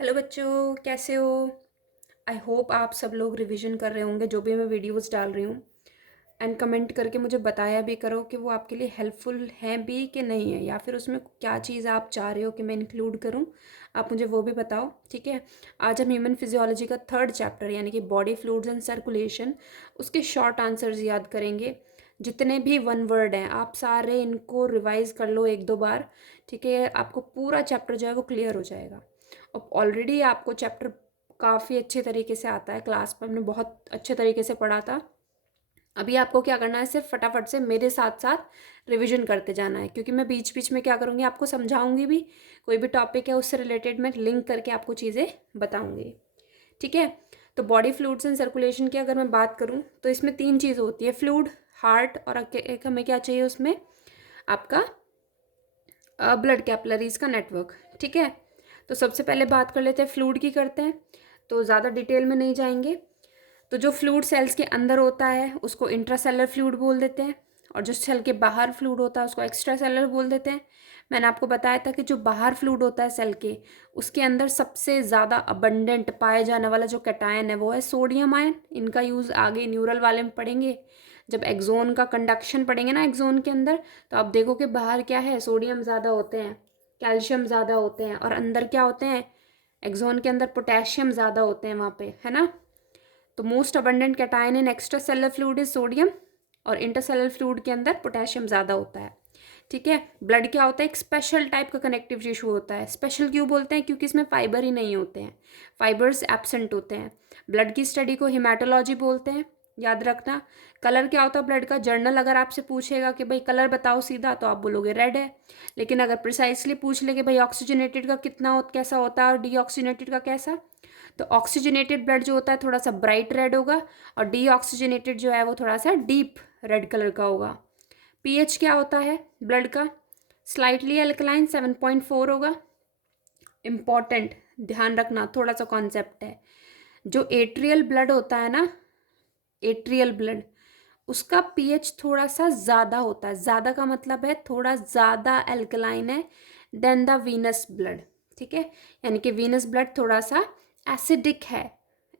Hello बच्चों, कैसे हो? आई होप आप सब लोग रिवीजन कर रहे होंगे जो भी मैं वीडियोस डाल रही हूँ। एंड कमेंट करके मुझे बताया भी करो कि वो आपके लिए हेल्पफुल हैं भी कि नहीं है, या फिर उसमें क्या चीज़ आप चाह रहे हो कि मैं इंक्लूड करूँ। आप मुझे वो भी बताओ, ठीक है। आज हम ह्यूमन फिजियोलॉजी का थर्ड चैप्टर यानी कि बॉडी फ्लूइड्स एंड सर्कुलेशन, उसके शॉर्ट आंसर्स याद करेंगे। जितने भी वन वर्ड हैं आप सारे इनको रिवाइज कर लो एक दो बार, ठीक है। आपको पूरा चैप्टर जो है वो क्लियर हो जाएगा। अब ऑलरेडी आपको चैप्टर काफ़ी अच्छे तरीके से आता है, क्लास में हमने बहुत अच्छे तरीके से पढ़ा था। अभी आपको क्या करना है, सिर्फ फटाफट से मेरे साथ साथ रिवीजन करते जाना है, क्योंकि मैं बीच बीच में क्या करूँगी, आपको समझाऊंगी भी। कोई भी टॉपिक है उससे रिलेटेड मैं लिंक करके आपको चीज़ें बताऊंगी, ठीक है। तो बॉडी फ्लूइड्स एंड सर्कुलेशन की अगर मैं बात करूँ तो इसमें तीन चीज़ होती है, फ्लूइड, हार्ट और एक हमें क्या चाहिए उसमें, आपका ब्लड कैपिलरीज का नेटवर्क, ठीक है। तो सबसे पहले बात कर लेते हैं फ्लूइड की करते हैं, तो ज़्यादा डिटेल में नहीं जाएंगे। तो जो फ्लूइड सेल्स के अंदर होता है उसको इंट्रासेलर फ्लूइड बोल देते हैं, और जो सेल के बाहर फ्लूइड होता है उसको एक्स्ट्रा सेलर बोल देते हैं। मैंने आपको बताया था कि जो बाहर फ्लूइड होता है सेल के, उसके अंदर सबसे ज़्यादा अबंडेंट पाए जाने वाला जो कैटायन है वो है सोडियम आयन। इनका यूज़ आगे न्यूरल वाले में पढ़ेंगे, जब एक्सोन का कंडक्शन पढ़ेंगे ना एक्सोन के अंदर, तो आप देखो कि बाहर क्या है, सोडियम ज़्यादा होते हैं, कैल्शियम ज़्यादा होते हैं, और अंदर क्या होते हैं, एक्सोन के अंदर पोटेशियम ज़्यादा होते हैं वहाँ पे, है ना। तो most abundant cation in extra cellular fluid is sodium, और इंटरसेलर फ्लूइड के अंदर पोटेशियम ज़्यादा होता है, ठीक है। ब्लड क्या होता है, एक स्पेशल टाइप का कनेक्टिव टिश्यू होता है। स्पेशल क्यों बोलते हैं, क्योंकि इसमें फाइबर ही नहीं होते हैं, फाइबर्स एब्सेंट होते हैं। ब्लड की स्टडी को हिमेटोलॉजी बोलते हैं, याद रखना। कलर क्या होता है ब्लड का, जर्नल अगर आपसे पूछेगा कि भाई कलर बताओ सीधा, तो आप बोलोगे रेड है। लेकिन अगर प्रिसाइसली पूछ ले कि भाई ऑक्सीजनेटेड का कितना कैसा होता है और डीऑक्सीजनेटेड का कैसा, तो ऑक्सीजनेटेड ब्लड जो होता है थोड़ा सा ब्राइट रेड होगा, और डीऑक्सीजनेटेड जो है वो थोड़ा सा डीप रेड कलर का होगा। पीएच क्या होता है ब्लड का, स्लाइटली अल्कलाइन 7.4 होगा। इम्पॉर्टेंट, ध्यान रखना, थोड़ा सा कॉन्सेप्ट है। जो एट्रियल ब्लड होता है ना, एट्रियल ब्लड, उसका पीएच थोड़ा सा ज़्यादा होता है। ज़्यादा का मतलब है थोड़ा ज़्यादा अल्कलाइन है देन द वीनस ब्लड, ठीक है। यानी कि वीनस ब्लड थोड़ा सा एसिडिक है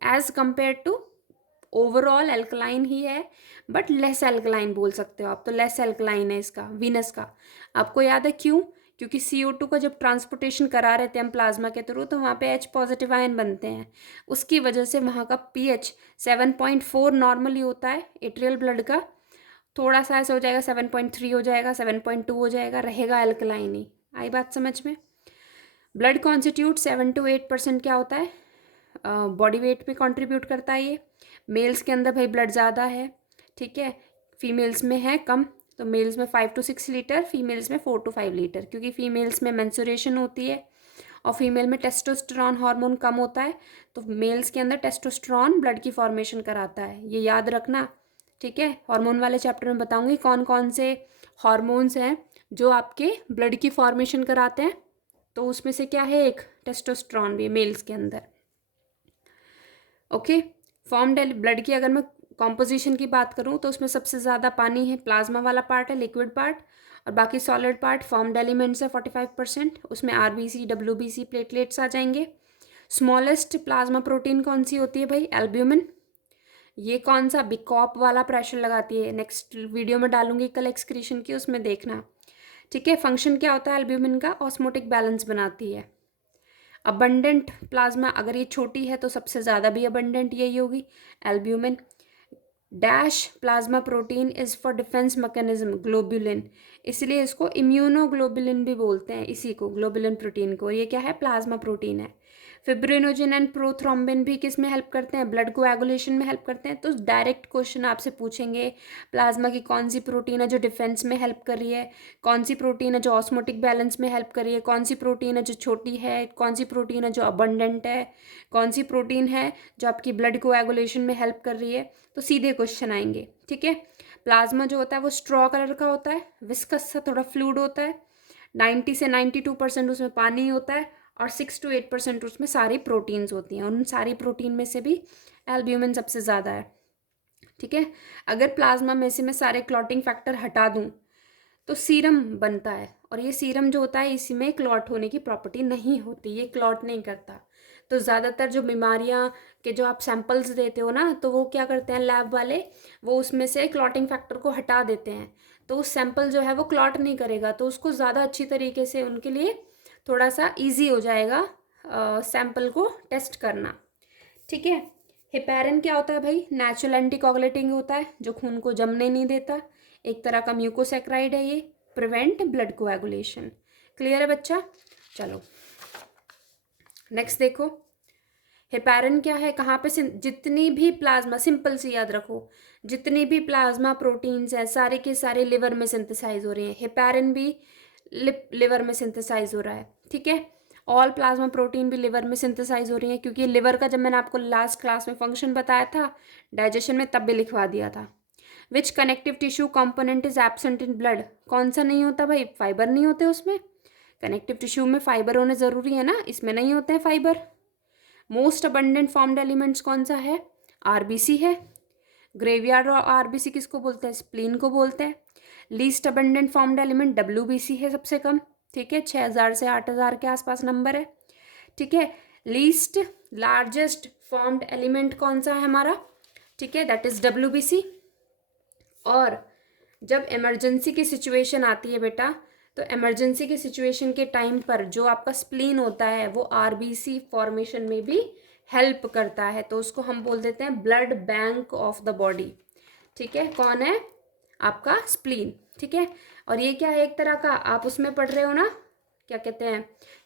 as compare to, overall alkaline ही है बट लेस अल्कलाइन बोल सकते हो आप, तो लेस अल्कलाइन है इसका वीनस का। आपको याद है क्यों, क्योंकि CO2 का जब ट्रांसपोर्टेशन करा रहे थे हम प्लाज्मा के थ्रू, तो वहाँ पे H पॉजिटिव आयन बनते हैं, उसकी वजह से वहाँ का पीएच 7.4 नॉर्मली होता है एट्रियल ब्लड का। थोड़ा सा ऐसा हो जाएगा 7.3 हो जाएगा, 7.2 हो जाएगा, रहेगा अल्कलाइन ही। आई बात समझ में। ब्लड कॉन्स्टिट्यूट 7 to 8% क्या होता है, बॉडी वेट में कंट्रीब्यूट करता है ये। मेल्स के अंदर भाई ब्लड ज़्यादा है, ठीक है, फीमेल्स में है कम। तो मेल्स में 5 to 6 लीटर, फीमेल्स में 4 to 5 लीटर, क्योंकि फीमेल्स में मेंसुरेशन होती है और फीमेल में टेस्टोस्टेरॉन हार्मोन कम होता है। तो मेल्स के अंदर टेस्टोस्टेरॉन ब्लड की फॉर्मेशन कराता है, ये याद रखना, ठीक है। हार्मोन वाले चैप्टर में बताऊंगी कौन कौन से हार्मोन्स हैं जो आपके ब्लड की फॉर्मेशन कराते हैं। तो उसमें से क्या है, एक टेस्टोस्टेरॉन भी मेल्स के अंदर, ओके। फॉर्म्ड ब्लड की अगर मैं कॉम्पोजिशन की बात करूँ तो उसमें सबसे ज़्यादा पानी है, प्लाज्मा वाला पार्ट है, लिक्विड पार्ट, और बाकी सॉलिड पार्ट फॉर्म्ड एलिमेंट्स है 45%। उसमें RBC, WBC, प्लेटलेट्स आ जाएंगे। स्मॉलेस्ट प्लाज्मा प्रोटीन कौन सी होती है भाई, एल्ब्यूमिन। ये कौन सा, बिकॉप वाला प्रेशर लगाती है, नेक्स्ट वीडियो में डालूंगी कल एक्सक्रीशन की, उसमें देखना, ठीक है। फंक्शन क्या होता है एल्ब्यूमिन का, ऑस्मोटिक बैलेंस बनाती है। अबंडेंट प्लाज्मा अगर ये छोटी है तो सबसे ज़्यादा भी अबंडेंट यही होगी, albumin. Dash plasma protein is for defence mechanism, globulin, इसलिए इसको इम्यूनोग्लोबुलिन भी बोलते हैं, इसी को ग्लोबुलिन प्रोटीन को। ये क्या है, प्लाज्मा प्रोटीन है। फिब्रिनोजन एंड प्रोथ्रोम्बिन भी किस में हेल्प करते हैं, ब्लड कोएगुलेशन में हेल्प करते हैं। तो डायरेक्ट क्वेश्चन आपसे पूछेंगे, प्लाज्मा की कौन सी प्रोटीन है जो डिफेंस में हेल्प कर रही है, कौन सी प्रोटीन है जो ऑस्मोटिक बैलेंस में हेल्प कर रही है, कौन सी प्रोटीन है जो छोटी है, कौन सी प्रोटीन है जो अबंडेंट है, कौन सी प्रोटीन है जो आपकी ब्लड कोएगुलेशन में हेल्प कर रही है। तो सीधे क्वेश्चन आएंगे, ठीक है। प्लाज्मा जो होता है वो स्ट्रॉ कलर का होता है, विस्कस सा थोड़ा फ्लूइड होता है, 90 से 92% उसमें पानी होता है, और 6 to 8% उसमें सारी प्रोटीन्स होती हैं। उन सारी प्रोटीन में से भी एल्ब्यूमिन सबसे ज़्यादा है, ठीक है। अगर प्लाज्मा में से मैं सारे क्लॉटिंग फैक्टर हटा दूँ तो सीरम बनता है, और ये सीरम जो होता है इसमें क्लॉट होने की प्रॉपर्टी नहीं होती, ये क्लॉट नहीं करता। तो ज़्यादातर जो बीमारियां के जो आप सैंपल्स देते हो ना, तो वो क्या करते हैं लैब वाले, वो उसमें से क्लॉटिंग फैक्टर को हटा देते हैं, तो उस सैंपल जो है वो क्लॉट नहीं करेगा, तो उसको ज़्यादा अच्छी तरीके से उनके लिए थोड़ा सा ईजी हो जाएगा सैंपल को टेस्ट करना। ठीक है। हेपेरिन क्या होता है भाई? नेचुरल एंटीकोगुलेटिंग होता है, जो खून को जमने नहीं देता, एक तरह का म्यूकोसेक्राइड है ये, प्रिवेंट ब्लड कोएगुलेशन। क्लियर है बच्चा? चलो नेक्स्ट देखो, हेपेरिन क्या है, कहाँ पे जितनी भी प्लाज्मा, सिंपल सी याद रखो, जितनी भी प्लाज्मा प्रोटीन्स हैं सारे के सारे लिवर में सिंथेसाइज हो रहे हैं, हेपेरिन भी लिवर में सिंथेसाइज हो रहा है। ठीक है, ऑल प्लाज्मा प्रोटीन भी लिवर में सिंथेसाइज हो रही है, क्योंकि लिवर का जब मैंने आपको लास्ट क्लास में फंक्शन बताया था डाइजेशन में, तब भी लिखवा दिया था। Which connective tissue component is absent in blood? कौन सा नहीं होता भाई? फाइबर नहीं होते उसमें। कनेक्टिव टिश्यू में फाइबर होने ज़रूरी है ना, इसमें नहीं होते हैं fibre. Most abundant formed elements कौन सा है? आरबीसी है। ग्रेवयार्ड और आरबीसी किसको बोलते हैं? स्प्लीन को बोलते हैं। Least abundant formed element WBC है सबसे कम। ठीक है, 6000 से 8000 के आसपास नंबर है। ठीक है, लीस्ट लार्जेस्ट फॉर्म्ड एलिमेंट कौन सा है हमारा? ठीक है, दैट इज डब्ल्यूबीसी। और जब इमरजेंसी की सिचुएशन आती है बेटा, तो इमरजेंसी की सिचुएशन के टाइम पर जो आपका स्प्लीन होता है वो आरबीसी फॉर्मेशन में भी हेल्प करता है, तो उसको हम बोल देते हैं blood bank of the body. ठीक है, कौन है? आपका स्प्लीन। ठीक है, और ये क्या है, एक तरह का, आप उसमें पढ़ रहे हो ना, क्या कहते हैं,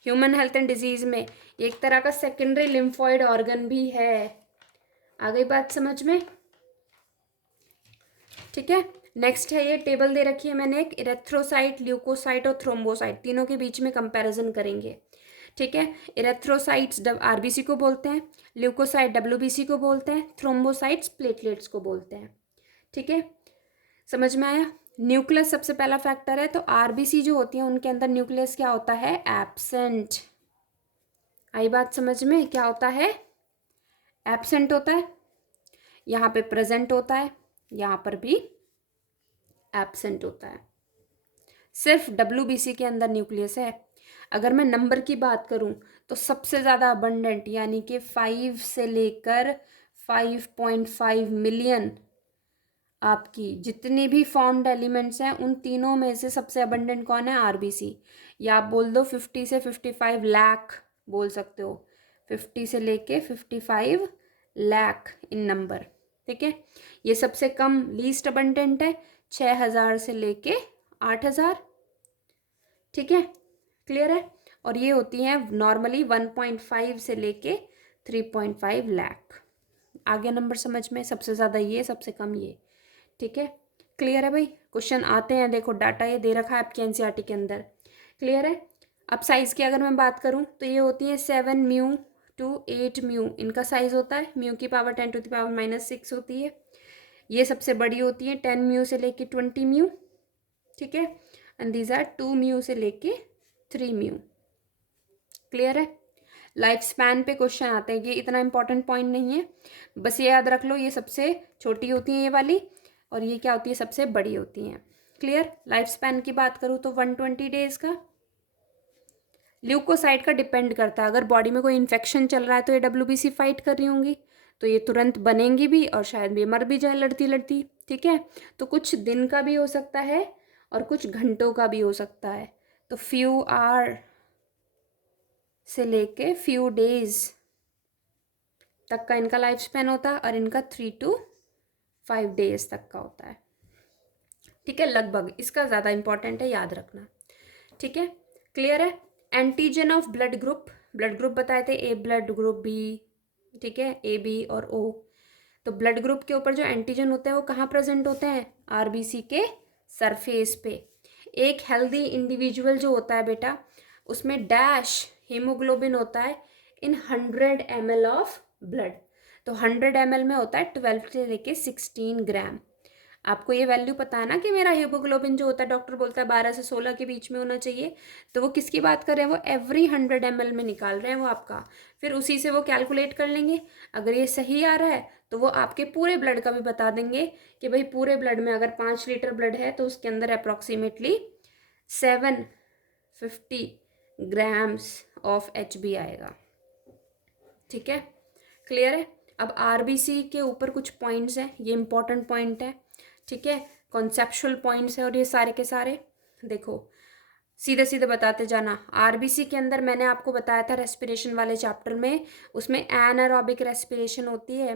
ह्यूमन हेल्थ एंड डिजीज में, एक तरह का सेकेंडरी लिम्फॉइड ऑर्गन भी है। आ गई बात समझ में? ठीक है, नेक्स्ट है, ये टेबल दे रखी है मैंने एक, इरेथ्रोसाइट, ल्यूकोसाइट और थ्रोम्बोसाइट, तीनों के बीच में कंपैरिजन करेंगे। ठीक है, इरेथ्रोसाइट्स आरबीसी को बोलते हैं, ल्यूकोसाइट डब्ल्यूबीसी को बोलते हैं, थ्रोम्बोसाइट्स प्लेटलेट्स को बोलते हैं। ठीक है, समझ में आया? न्यूक्लियस सबसे पहला फैक्टर है, तो आरबीसी जो होती है उनके अंदर न्यूक्लियस क्या होता है? एब्सेंट। आई बात समझ में? क्या होता है? एब्सेंट होता है। यहाँ पे प्रेजेंट होता है, यहाँ पर भी एब्सेंट होता है। सिर्फ डब्ल्यूबीसी के अंदर न्यूक्लियस है। अगर मैं नंबर की बात करूं तो सबसे ज़्यादा अबंडेंट, यानी कि 5 से लेकर 5.5 मिलियन आपकी जितने भी फॉर्म्ड एलिमेंट्स हैं, उन तीनों में से सबसे अबंडेंट कौन है? आरबीसी। या आप बोल दो 50 से 55 लाख बोल सकते हो, 50 से लेके 55 लाख इन नंबर। ठीक है, ये सबसे कम लीस्ट अबंडेंट है, 6000 से लेके 8000। ठीक है, क्लियर है? और ये होती हैं नॉर्मली 1.5 से लेके 3.5 लाख। आगे नंबर समझ में? सबसे ज़्यादा ये, सबसे कम ये। ठीक है, क्लियर है भाई? क्वेश्चन आते हैं, देखो डाटा ये दे रखा है आपके एनसीईआरटी के अंदर। क्लियर है? अब साइज़ की अगर मैं बात करूँ तो ये होती है 7 म्यू टू 8 म्यू, इनका साइज़ होता है, म्यू की पावर 10⁻⁻6 होती है। ये सबसे बड़ी होती है 10 म्यू से लेके 20 म्यू। ठीक है, एंड दीज आर 2 म्यू से लेके 3 म्यू। क्लियर है? लाइफ स्पैन पे क्वेश्चन आते हैं, ये इतना इंपॉर्टेंट पॉइंट नहीं है, बस ये याद रख लो, ये सबसे छोटी होती है ये वाली, और ये क्या होती है? सबसे बड़ी होती हैं। क्लियर? लाइफ स्पैन की बात करूँ तो 120 डेज का। ल्यूकोसाइट का डिपेंड करता है, अगर बॉडी में कोई इन्फेक्शन चल रहा है तो ये डब्ल्यूबीसी फाइट कर रही होंगी, तो ये तुरंत बनेंगी भी और शायद ये मर भी जाए लड़ती लड़ती। ठीक है, तो कुछ दिन का भी हो सकता है और कुछ घंटों का भी हो सकता है, तो फ्यू आवर से लेके फ्यू डेज तक का इनका लाइफ स्पैन होता है, और इनका 3 to 5 डेज तक का होता है। ठीक है, लगभग, इसका ज़्यादा इंपॉर्टेंट है, याद रखना। ठीक है, क्लियर है? Antigen of blood group, blood group बताए थे, ए ब्लड ग्रुप, बी, ठीक है, ए बी और ओ। तो ब्लड ग्रुप के ऊपर जो एंटीजन होते हैं वो कहाँ प्रेजेंट होते हैं? आरबीसी के सरफेस पे। एक हेल्दी इंडिविजुअल जो होता है बेटा, उसमें डैश हीमोग्लोबिन होता है इन 100 ml ऑफ ब्लड, तो 100 ml में होता है 12 से लेके 16 ग्राम। आपको ये वैल्यू पता है ना कि मेरा हीमोग्लोबिन जो होता है, डॉक्टर बोलता है 12 से 16 के बीच में होना चाहिए, तो वो किसकी बात कर रहे हैं? वो एवरी 100 ml में निकाल रहे हैं वो आपका, फिर उसी से वो कैलकुलेट कर लेंगे। अगर ये सही आ रहा है तो वो आपके पूरे ब्लड का भी बता देंगे कि भाई पूरे ब्लड में अगर 5 लीटर ब्लड है तो उसके अंदर अप्रॉक्सीमेटली 750 ग्राम्स ऑफ HB आएगा। ठीक है, क्लियर है। अब आरबीसी के ऊपर कुछ पॉइंट्स हैं, ये इंपॉर्टेंट पॉइंट है। ठीक है, कॉन्सेप्चुअल पॉइंट्स है और ये सारे के सारे देखो सीधे सीधे बताते जाना। आरबीसी के अंदर मैंने आपको बताया था रेस्पिरेशन वाले चैप्टर में, उसमें एनारोबिक रेस्पिरेशन होती है।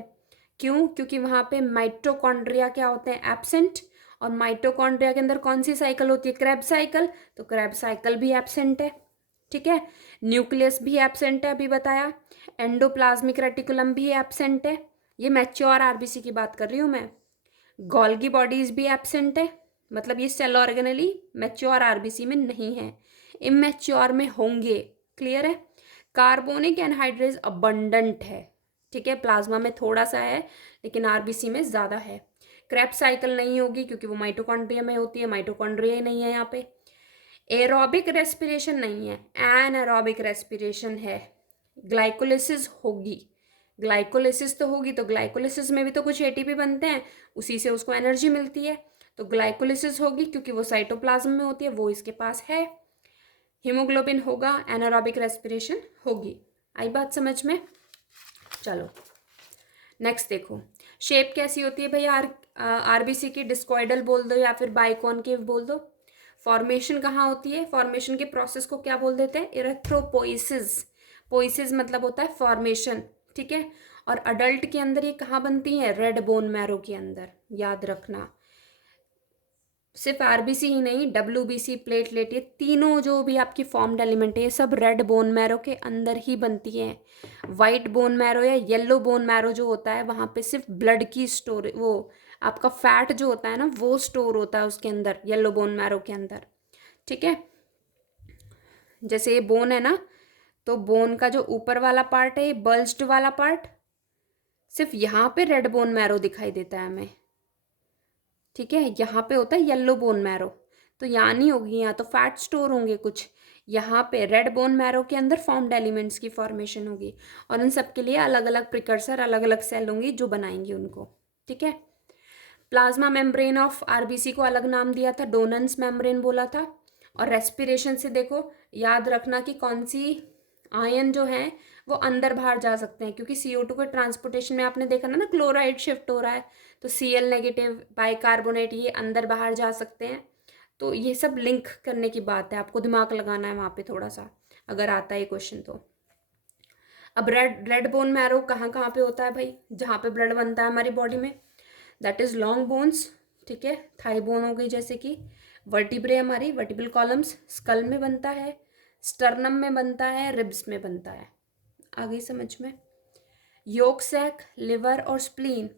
क्यों? क्योंकि वहाँ पे माइटोकॉन्ड्रिया क्या होते हैं? एब्सेंट। और माइटोकॉन्ड्रिया के अंदर कौन सी साइकिल होती है? Krebs cycle. तो क्रेब साइकिल भी एब्सेंट है। ठीक है, न्यूक्लियस भी एब्सेंट है, अभी बताया। एंडोप्लाज्मिक रेटिकुलम भी एब्सेंट है, ये मैच्योर आरबीसी की बात कर रही हूँ मैं। गोल्गी बॉडीज भी एब्सेंट है, मतलब ये सेल ऑर्गेनली मैच्योर आरबीसी में नहीं है, इमैच्योर में होंगे। क्लियर है। कार्बोनिक एनहाइड्रेज अबंडेंट है। ठीक है, प्लाज्मा में थोड़ा सा है लेकिन आरबीसी में ज़्यादा है। क्रेब्स साइकिल नहीं होगी क्योंकि वो माइटोकॉन्ड्रिया में होती है, माइटोकॉन्ड्रिया ही नहीं है यहाँ पे। एरोबिक रेस्पिरेशन नहीं है, एनारोबिक रेस्पिरेशन है। ग्लाइकोलिसिस होगी, ग्लाइकोलिसिस तो होगी, तो ग्लाइकोलिसिस में भी तो कुछ एटीपी बनते हैं, उसी से उसको एनर्जी मिलती है। तो ग्लाइकोलिसिस होगी क्योंकि वो साइटोप्लाज्म में होती है, वो इसके पास है। हीमोग्लोबिन होगा, एनारोबिक रेस्पिरेशन होगी। आई बात समझ में? चलो नेक्स्ट देखो, शेप कैसी होती है भाई आरबीसी की? डिस्कॉइडल बोल दो या फिर बाइकॉनकेव बोल दो। फॉर्मेशन कहाँ होती है? फॉर्मेशन के प्रोसेस को क्या बोल देते हैं? इरेथ्रोपोइसिस। पोइसिस मतलब होता है फॉर्मेशन। ठीक है, और अडल्ट के अंदर ये कहाँ बनती है? रेड बोन मैरो के अंदर, याद रखना। सिर्फ आरबीसी ही नहीं, डब्ल्यूबीसी, प्लेटलेट, ये तीनों जो भी आपकी फॉर्म्ड एलिमेंट है ये सब रेड बोन मैरो के अंदर ही बनती हैं। वाइट बोन मैरो या येलो बोन मैरो जो होता है वहाँ पे सिर्फ ब्लड की स्टोर, वो आपका फैट जो होता है ना वो स्टोर होता है उसके अंदर, येलो बोन मैरो के अंदर। ठीक है, जैसे ये बोन है ना, तो बोन का जो ऊपर वाला पार्ट है, ये बल्ज्ड वाला पार्ट, सिर्फ यहाँ पे रेड बोन मैरो दिखाई देता है हमें। ठीक है, यहाँ पे होता है येलो बोन मैरो, तो यहाँ नहीं होगी, यहाँ तो फैट स्टोर होंगे कुछ, यहाँ पे रेड बोन मैरो के अंदर फॉर्म्ड एलिमेंट्स की फॉर्मेशन होगी, और इन सब के लिए अलग अलग प्रिकर्सर, अलग अलग सेल होंगी जो बनाएंगी उनको। ठीक है, प्लाज्मा मेम्ब्रेन ऑफ आरबीसी को अलग नाम दिया था, डोनेंस मेम्ब्रेन बोला था। और रेस्पिरेशन से देखो याद रखना कि कौन सी आयन जो है वो अंदर बाहर जा सकते हैं, क्योंकि CO2 के ट्रांसपोर्टेशन में आपने देखा ना क्लोराइड शिफ्ट हो रहा है, तो Cl नेगेटिव, बाइकार्बोनेट, ये अंदर बाहर जा सकते हैं। तो ये सब लिंक करने की बात है, आपको दिमाग लगाना है वहाँ पे थोड़ा सा, अगर आता है क्वेश्चन तो। अब रेड बोन मैरो कहाँ कहाँ पे होता है भाई? जहाँ पे ब्लड बनता है हमारी बॉडी में, दैट इज लॉन्ग बोन्स। ठीक है, थाई बोन हो गई, जैसे कि वर्टिब्रे हमारी वर्टिब्रल कॉलम्स, स्कल में बनता है, स्टर्नम में बनता है, रिब्स में बनता है। आ गई समझ में? योक सैक, लिवर और स्प्लीन,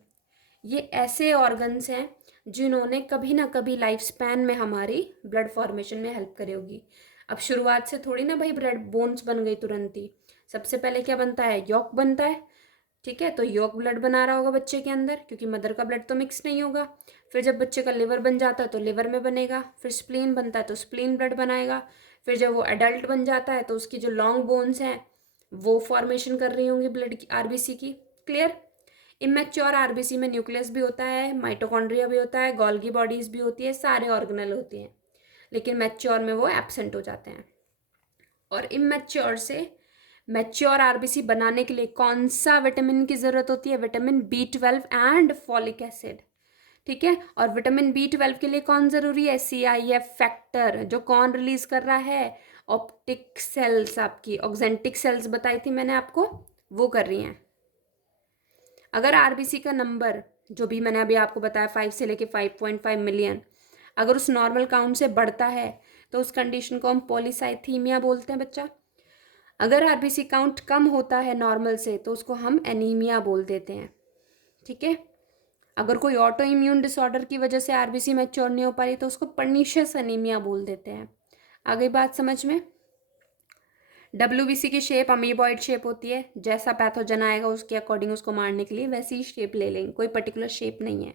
ये ऐसे ऑर्गन्स हैं जिन्होंने कभी ना कभी लाइफ स्पैन में हमारी ब्लड फॉर्मेशन में हेल्प करी होगी। अब शुरुआत से थोड़ी ना भाई ब्लड बोन्स बन गई तुरंत ही, सबसे पहले क्या बनता है? यॉक बनता है। ठीक है, तो यॉक ब्लड बना रहा होगा बच्चे के अंदर, क्योंकि मदर का ब्लड तो मिक्स नहीं होगा। फिर जब बच्चे का लिवर बन जाता है तो लिवर में बनेगा, फिर स्प्लीन बनता है तो स्प्लीन ब्लड बनाएगा। फिर जब वो एडल्ट बन जाता है तो उसकी जो लॉन्ग बोन्स हैं वो फॉर्मेशन कर रही होंगी ब्लड की, आरबीसी की। क्लियर? इमेच्योर आरबीसी में न्यूक्लियस भी होता है, माइटोकॉन्ड्रिया भी होता है, गोल्गी बॉडीज भी होती है, सारे ऑर्गेनल होते हैं, लेकिन मैच्योर में वो एब्सेंट हो जाते हैं। और इमेच्योर से मैच्योर आरबीसी बनाने के लिए कौन सा विटामिन की ज़रूरत होती है? Vitamin B12 and folic acid. ठीक है, और विटामिन B12 के लिए कौन ज़रूरी है? CIF फैक्टर, जो कौन रिलीज कर रहा है? ऑप्टिक सेल्स, आपकी ऑक्जेंटिक सेल्स बताई थी मैंने आपको, वो कर रही हैं। अगर आरबीसी का नंबर जो भी मैंने अभी आपको बताया 5 से लेके 5.5 मिलियन, अगर उस नॉर्मल काउंट से बढ़ता है तो उस कंडीशन को हम पॉलीसाइथीमिया बोलते हैं बच्चा। अगर आरबीसी काउंट कम होता है नॉर्मल से तो उसको हम एनीमिया बोल देते हैं। ठीक है, अगर कोई ऑटो इम्यून डिसऑर्डर की वजह से आरबीसी मैच्योर नहीं हो पा रही तो उसको पर्निशियस एनीमिया बोल देते हैं। आ गई बात समझ में? डब्ल्यूबीसी की शेप अमीबॉइड शेप होती है, जैसा पैथोजन आएगा उसके अकॉर्डिंग उसको मारने के लिए वैसी ही शेप ले लेंगे, कोई पर्टिकुलर शेप नहीं है।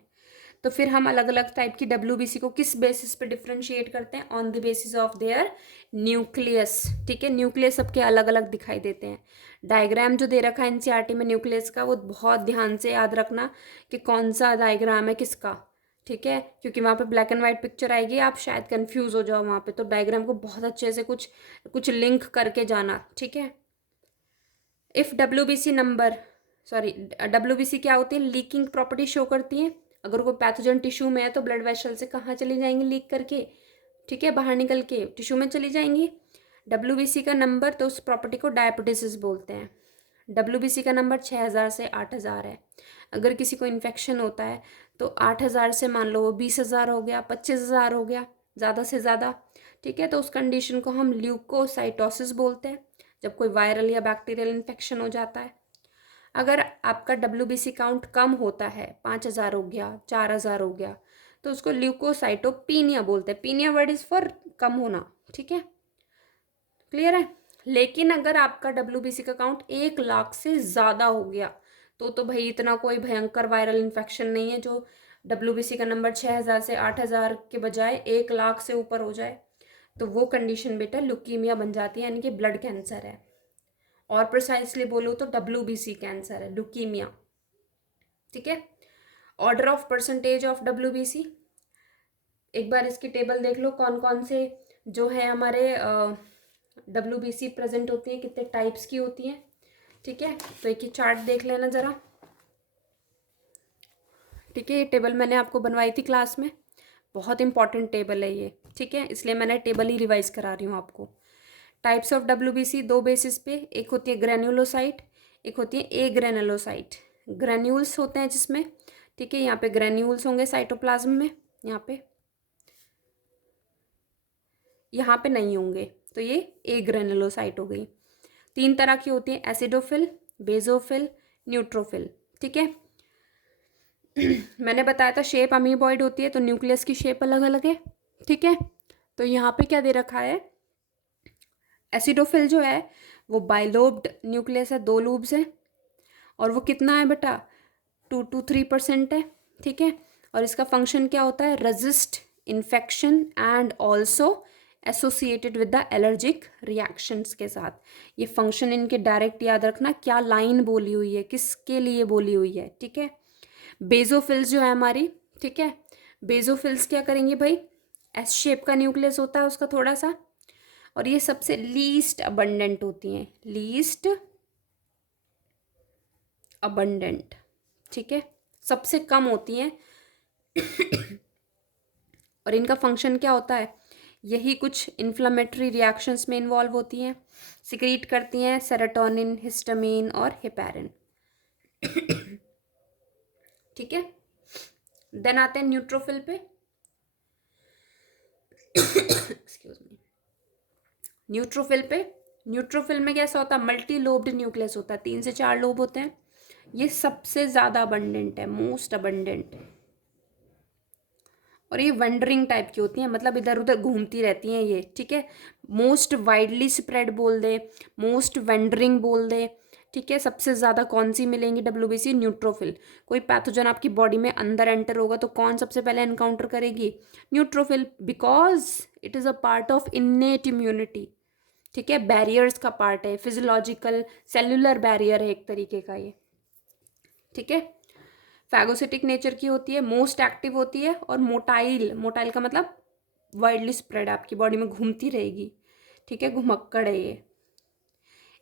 तो फिर हम अलग अलग टाइप की डब्ल्यूबीसी को किस बेसिस पे डिफ्रेंशिएट करते हैं? On the basis of their nucleus. ठीक है, न्यूक्लियस सबके अलग अलग दिखाई देते हैं। डायग्राम जो दे रखा है एनसीईआरटी में न्यूक्लियस का, वो बहुत ध्यान से याद रखना कि कौन सा डायग्राम है किसका। ठीक है, क्योंकि वहाँ पे ब्लैक एंड वाइट पिक्चर आएगी, आप शायद कंफ्यूज हो जाओ वहाँ पे, तो डायग्राम को बहुत अच्छे से कुछ कुछ लिंक करके जाना, ठीक है। If WBC number, sorry, WBC क्या होती है, लीकिंग प्रॉपर्टी शो करती है। अगर कोई पैथोजन टिश्यू में है तो ब्लड वेसल से कहाँ चली जाएंगी लीक करके, ठीक है, बाहर निकल के टिश्यू में चली जाएंगी। डब्ल्यूबीसी का नंबर, तो उस प्रॉपर्टी को डायबिटीज बोलते हैं। डब्ल्यूबीसी का नंबर 6000 से 8000 है। अगर किसी को इन्फेक्शन होता है तो 8000 से मान लो वो 20,000 हो गया, 25,000 हो गया, ज़्यादा से ज़्यादा, ठीक है। तो उस कंडीशन को हम ल्यूकोसाइटोसिस बोलते हैं, जब कोई वायरल या बैक्टीरियल इन्फेक्शन हो जाता है। अगर आपका डब्ल्यूबीसी काउंट कम होता है, 5000 हो गया, 4000 हो गया, तो उसको ल्यूकोसाइटोपीनिया बोलते हैं। पीनिया वर्ड इज़ फॉर कम होना, ठीक है, क्लियर है। लेकिन अगर आपका डब्ल्यूबीसी का काउंट 1 लाख से ज़्यादा हो गया तो भाई इतना कोई भयंकर वायरल इन्फेक्शन नहीं है जो डब्ल्यूबीसी का नंबर 6000 से 8000 के बजाय 1 लाख से ऊपर हो जाए, तो वो कंडीशन बेटा ल्यूकीमिया बन जाती है, यानी कि ब्लड कैंसर है। और प्रिसाइसली बोलो तो डब्ल्यूबीसी कैंसर है, ल्यूकीमिया, ठीक है। Order of percentage of WBC, एक बार इसकी टेबल देख लो, कौन कौन से जो है हमारे डब्ल्यूबीसी प्रेजेंट होती है, कितने टाइप्स की होती हैं, ठीक है। तो एक ही चार्ट देख लेना ज़रा, ठीक है। ये टेबल मैंने आपको बनवाई थी क्लास में, बहुत इंपॉर्टेंट टेबल है ये, ठीक है, इसलिए मैंने टेबल ही रिवाइज करा रही हूँ आपको। टाइप्स ऑफ डब्ल्यूबीसी दो बेसिस पे, एक होती है ग्रेन्युलोसाइट, एक होती है ए ग्रेनुलोसाइट। ग्रेन्यूल्स होते हैं जिसमें, ठीक है, यहाँ पे ग्रेन्यूल्स होंगे साइटोप्लाज्म में, यहाँ पे नहीं होंगे, तो ये ए ग्रेनुलोसाइट हो गई। 3 तरह की होती है, एसिडोफिल, बेजोफिल, न्यूट्रोफिल, ठीक है। मैंने बताया था शेप अमीबॉइड होती है, तो न्यूक्लियस की शेप अलग अलग है, ठीक है। तो यहाँ पे क्या दे रखा है, एसिडोफिल जो है वो बाइलोब्ड न्यूक्लियस है, 2 लूब्स है, और वो कितना है बेटा, 2 to 3% है, ठीक है। और इसका फंक्शन क्या होता है, resist infection and also associated with the allergic reactions के साथ। ये फंक्शन इनके डायरेक्ट याद रखना, क्या लाइन बोली हुई है, किसके लिए बोली हुई है, ठीक है। बेजोफिल्स जो है हमारी, ठीक है, बेजोफिल्स क्या करेंगे भाई, एस शेप का न्यूक्लियस होता है उसका थोड़ा सा, और ये सबसे लीस्ट अबंडेंट होती हैं, लीस्ट अबंडेंट, ठीक है, सबसे कम होती हैं। और इनका फंक्शन क्या होता है, यही कुछ इन्फ्लामेटरी रिएक्शंस में इन्वॉल्व होती हैं, सिक्रीट करती हैं सेरोटोनिन, हिस्टामिन और हेपेरिन, ठीक है। देन आते हैं न्यूट्रोफिल पे, एक्सक्यूज मी। न्यूट्रोफिल में कैसा होता है, मल्टी लोब्ड न्यूक्लियस होता है, 3 से 4 लोब होते हैं। ये सबसे ज़्यादा अबंडेंट है, मोस्ट अबंडेंट, और ये वंडरिंग टाइप की होती हैं, मतलब इधर उधर घूमती रहती हैं ये, ठीक है। मोस्ट वाइडली स्प्रेड बोल दे, मोस्ट वंडरिंग बोल दे, ठीक है। सबसे ज़्यादा कौन सी मिलेंगी डब्ल्यूबीसी, न्यूट्रोफिल। कोई पैथोजन आपकी बॉडी में अंदर एंटर होगा तो कौन सबसे पहले एनकाउंटर करेगी, neutrophil, because it is a part of innate immunity, ठीक है, बैरियर्स का पार्ट है, फिजियोलॉजिकल सेल्युलर बैरियर है एक तरीके का ये, ठीक है। फैगोसिटिक नेचर की होती है, मोस्ट एक्टिव होती है, और मोटाइल, मोटाइल का मतलब वाइडली स्प्रेड, आपकी बॉडी में घूमती रहेगी, ठीक है, घुमक्कड़ है ये।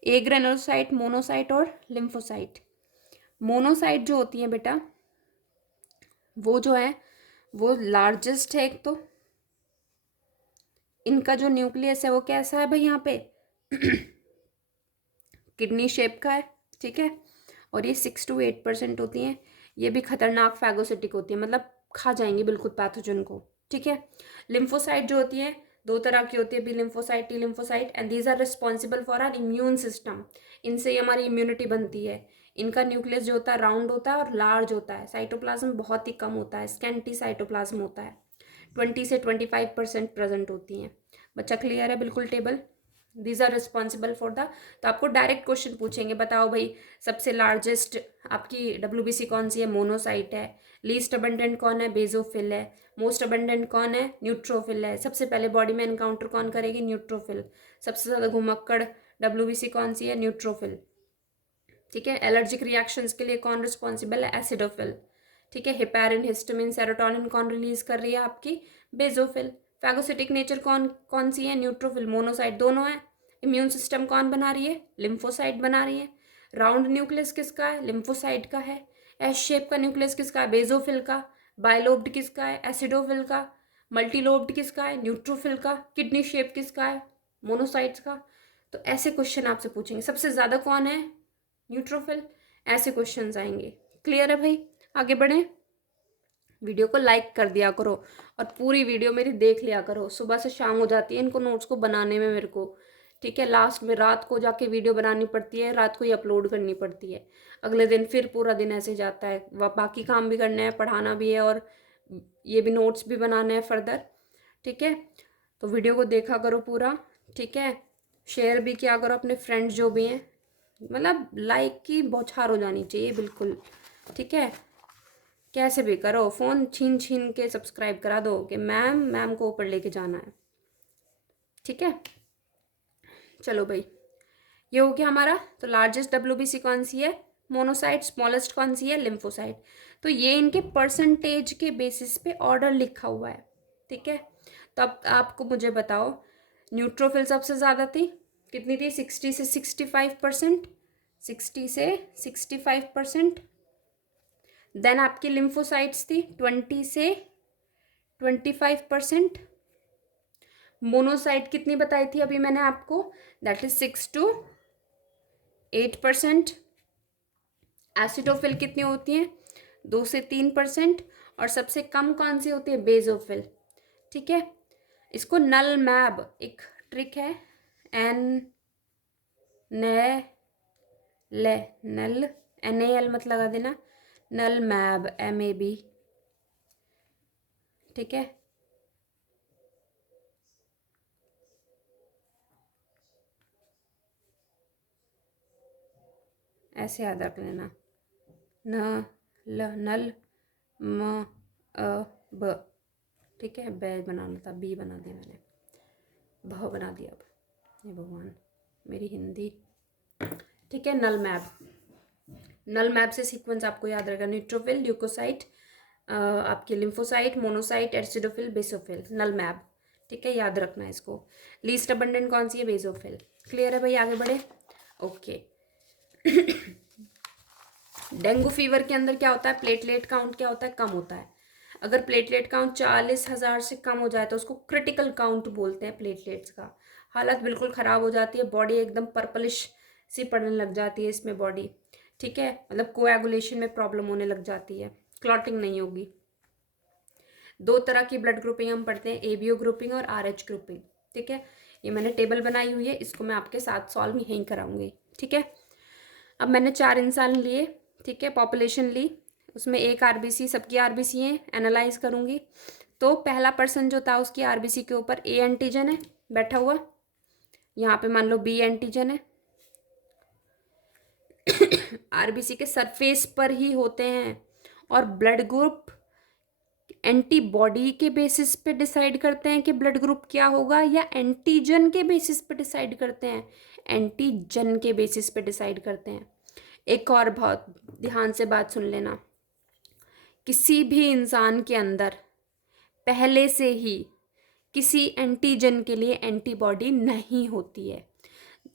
ए ग्रेनुलोसाइट, मोनोसाइट और लिम्फोसाइट। मोनोसाइट जो होती है बेटा, वो जो है वो लार्जेस्ट है एक तो, इनका जो न्यूक्लियस है वो कैसा है भाई, यहाँ पे किडनी शेप का है, ठीक है। और ये 6 to 8% होती हैं, ये भी खतरनाक फैगोसिटिक होती है, मतलब खा जाएंगी बिल्कुल पैथोजन को, ठीक है। लिम्फोसाइट जो होती है 2 तरह की होती है, B lymphocyte, T lymphocyte, and these are responsible for our immune system. इनसे ही हमारी इम्यूनिटी बनती है। इनका न्यूक्लियस जो होता है राउंड होता है और लार्ज होता है, साइटोप्लाज्म बहुत ही कम होता है, स्कैंटी साइटोप्लाज्म होता है, 20 से 25% प्रेजेंट होती हैं। बच्चा क्लियर है बिल्कुल table, these are responsible for the. तो आपको डायरेक्ट क्वेश्चन पूछेंगे, बताओ भाई सबसे लार्जेस्ट आपकी डब्ल्यूबीसी कौन सी है, मोनोसाइट है, लीस्ट अबंडेंट कौन है, बेजोफिल है, मोस्ट अबंडेंट कौन है, न्यूट्रोफिल है। सबसे पहले बॉडी में एनकाउंटर कौन करेगी, न्यूट्रोफिल। सबसे ज़्यादा घुमक्कड़ डब्ल्यूबीसी कौन सी है, न्यूट्रोफिल, ठीक है। एलर्जिक रिएक्शंस के लिए कौन रिस्पॉन्सिबल है, एसिडोफिल, ठीक है। हेपेरिन, हिस्टामिन, सेरोटोनिन कौन रिलीज कर रही है? आपकी बेसोफिल। फैगोसिटिक नेचर कौन कौन सी है? न्यूट्रोफिल, मोनोसाइट दोनों है। इम्यून सिस्टम कौन बना रही है? लिम्फोसाइट बना रही है। राउंड न्यूक्लियस किसका है? लिम्फोसाइट का है। एस शेप का न्यूक्लियस किसका है? बेसोफिल का। बाइलोब्ड किसका है? एसिडोफिल का। मल्टीलोब्ड किसका है? न्यूट्रोफिल का। किडनी शेप किसका है? मोनोसाइट्स का। तो ऐसे क्वेश्चन आपसे पूछेंगे। सबसे ज्यादा कौन है? न्यूट्रोफिल। ऐसे क्वेश्चंस आएंगे। क्लियर है भाई? आगे बढ़े। वीडियो को लाइक कर दिया करो और पूरी वीडियो मेरी देख लिया करो। सुबह से शाम हो जाती है इनको नोट्स को बनाने में मेरे को, ठीक है। लास्ट में रात को जाके वीडियो बनानी पड़ती है, रात को ही अपलोड करनी पड़ती है। अगले दिन फिर पूरा दिन ऐसे जाता है। बाकी काम भी करने हैं, पढ़ाना भी है और ये भी नोट्स भी बनाने हैं फर्दर, ठीक है। तो वीडियो को देखा करो पूरा, ठीक है। शेयर भी किया करो अपने फ्रेंड्स जो भी हैं, मतलब लाइक की बौछार हो जानी चाहिए बिल्कुल, ठीक है। कैसे भी करो, फ़ोन छीन छीन के सब्सक्राइब करा दो कि मैम को ऊपर लेके जाना है, ठीक है। चलो भाई, ये हो गया हमारा। तो लार्जेस्ट डब्ल्यूबीसी कौन सी है? मोनोसाइट। स्मॉलेस्ट कौन सी है? लिम्फोसाइट। तो ये इनके परसेंटेज के बेसिस पे ऑर्डर लिखा हुआ है, ठीक है। तो अब आपको मुझे बताओ, न्यूट्रोफिल सबसे ज़्यादा थी, कितनी थी? 60 से 65%। 60 से 65%। देन आपकी लिम्फोसाइट्स थी 20 से 25%। मोनोसाइट कितनी बताई थी अभी मैंने आपको? That is 6 to 8%। एसिडोफिल कितनी होती हैं? 2 से 3%। और सबसे कम कौन सी होती है? बेसोफिल, ठीक है। इसको नल मैब, एक ट्रिक है, एन ने ले नल NaL मत लगा देना, नल मैब MAB, ठीक है। ऐसे याद रख लेना, न ल नल म अ ब, ठीक है। ब बनाना था, बी बना दिया मैंने, भ बना दिया। अब ये भगवान मेरी हिंदी, ठीक है। नल मैप, नल मैप से सीक्वेंस आपको याद रहेगा, न्यूट्रोफिल, ल्यूकोसाइट, आपके लिम्फोसाइट, मोनोसाइट, एसिडोफिल, बेसोफिल, नल मैप, ठीक है। याद रखना है इसको। लीस्ट अबंडेंट कौन सी है? बेसोफिल। क्लियर है भाई? आगे बढ़े। ओके। डेंगू फीवर के अंदर क्या होता है? प्लेटलेट काउंट क्या होता है? कम होता है। अगर प्लेटलेट काउंट 40,000 से कम हो जाए तो उसको क्रिटिकल काउंट बोलते हैं प्लेटलेट्स का। हालत बिल्कुल ख़राब हो जाती है, बॉडी एकदम पर्पलिश सी पड़ने लग जाती है इसमें बॉडी, ठीक है। मतलब कोएगुलेशन में प्रॉब्लम होने लग जाती है, क्लॉटिंग नहीं होगी। 2 तरह की ब्लड ग्रुपिंग हम पढ़ते हैं, ABO ग्रुपिंग और RH ग्रुपिंग, ठीक है। ये मैंने टेबल बनाई हुई है, इसको मैं आपके साथ सॉल्व यहीं कराऊंगी, ठीक है। अब मैंने 4 इंसान लिए, ठीक है, पॉपुलेशन ली, उसमें एक RBC, सबकी RBC है, एनालाइज करूँगी। तो पहला पर्सन जो था उसकी RBC के ऊपर A एंटीजन है बैठा हुआ, यहाँ पे मान लो B एंटीजन है। RBC के सरफेस पर ही होते हैं और ब्लड ग्रुप एंटीबॉडी के बेसिस पे डिसाइड करते हैं कि ब्लड ग्रुप क्या होगा, या एंटीजन के बेसिस पे डिसाइड करते हैं? एंटीजन के बेसिस पे डिसाइड करते हैं। एक और बहुत ध्यान से बात सुन लेना, किसी भी इंसान के अंदर पहले से ही किसी एंटीजन के लिए एंटीबॉडी नहीं होती है।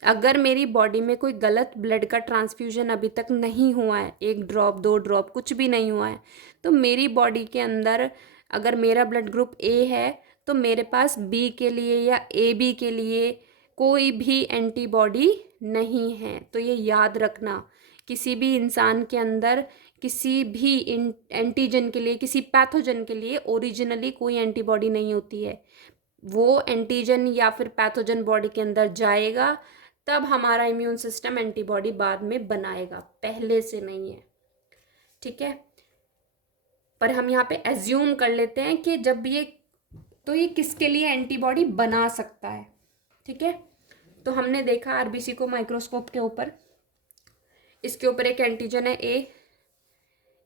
अगर मेरी बॉडी में कोई गलत ब्लड का ट्रांसफ्यूजन अभी तक नहीं हुआ है, 1 ड्रॉप 2 ड्रॉप कुछ भी नहीं हुआ है, तो मेरी बॉडी के अंदर अगर मेरा ब्लड ग्रुप A है तो मेरे पास B के लिए या AB के लिए कोई भी एंटीबॉडी नहीं है। तो ये याद रखना, किसी भी इंसान के अंदर किसी भी एंटीजन के लिए, किसी पैथोजन के लिए ओरिजिनली कोई एंटीबॉडी नहीं होती है। वो एंटीजन या फिर पैथोजन बॉडी के अंदर जाएगा तब हमारा इम्यून सिस्टम एंटीबॉडी बाद में बनाएगा, पहले से नहीं है, ठीक है। पर हम यहाँ पे एज्यूम कर लेते हैं कि जब ये, तो ये किसके लिए एंटीबॉडी बना सकता है, ठीक है। तो हमने देखा आरबीसी को माइक्रोस्कोप के ऊपर, इसके ऊपर एक एंटीजन है A,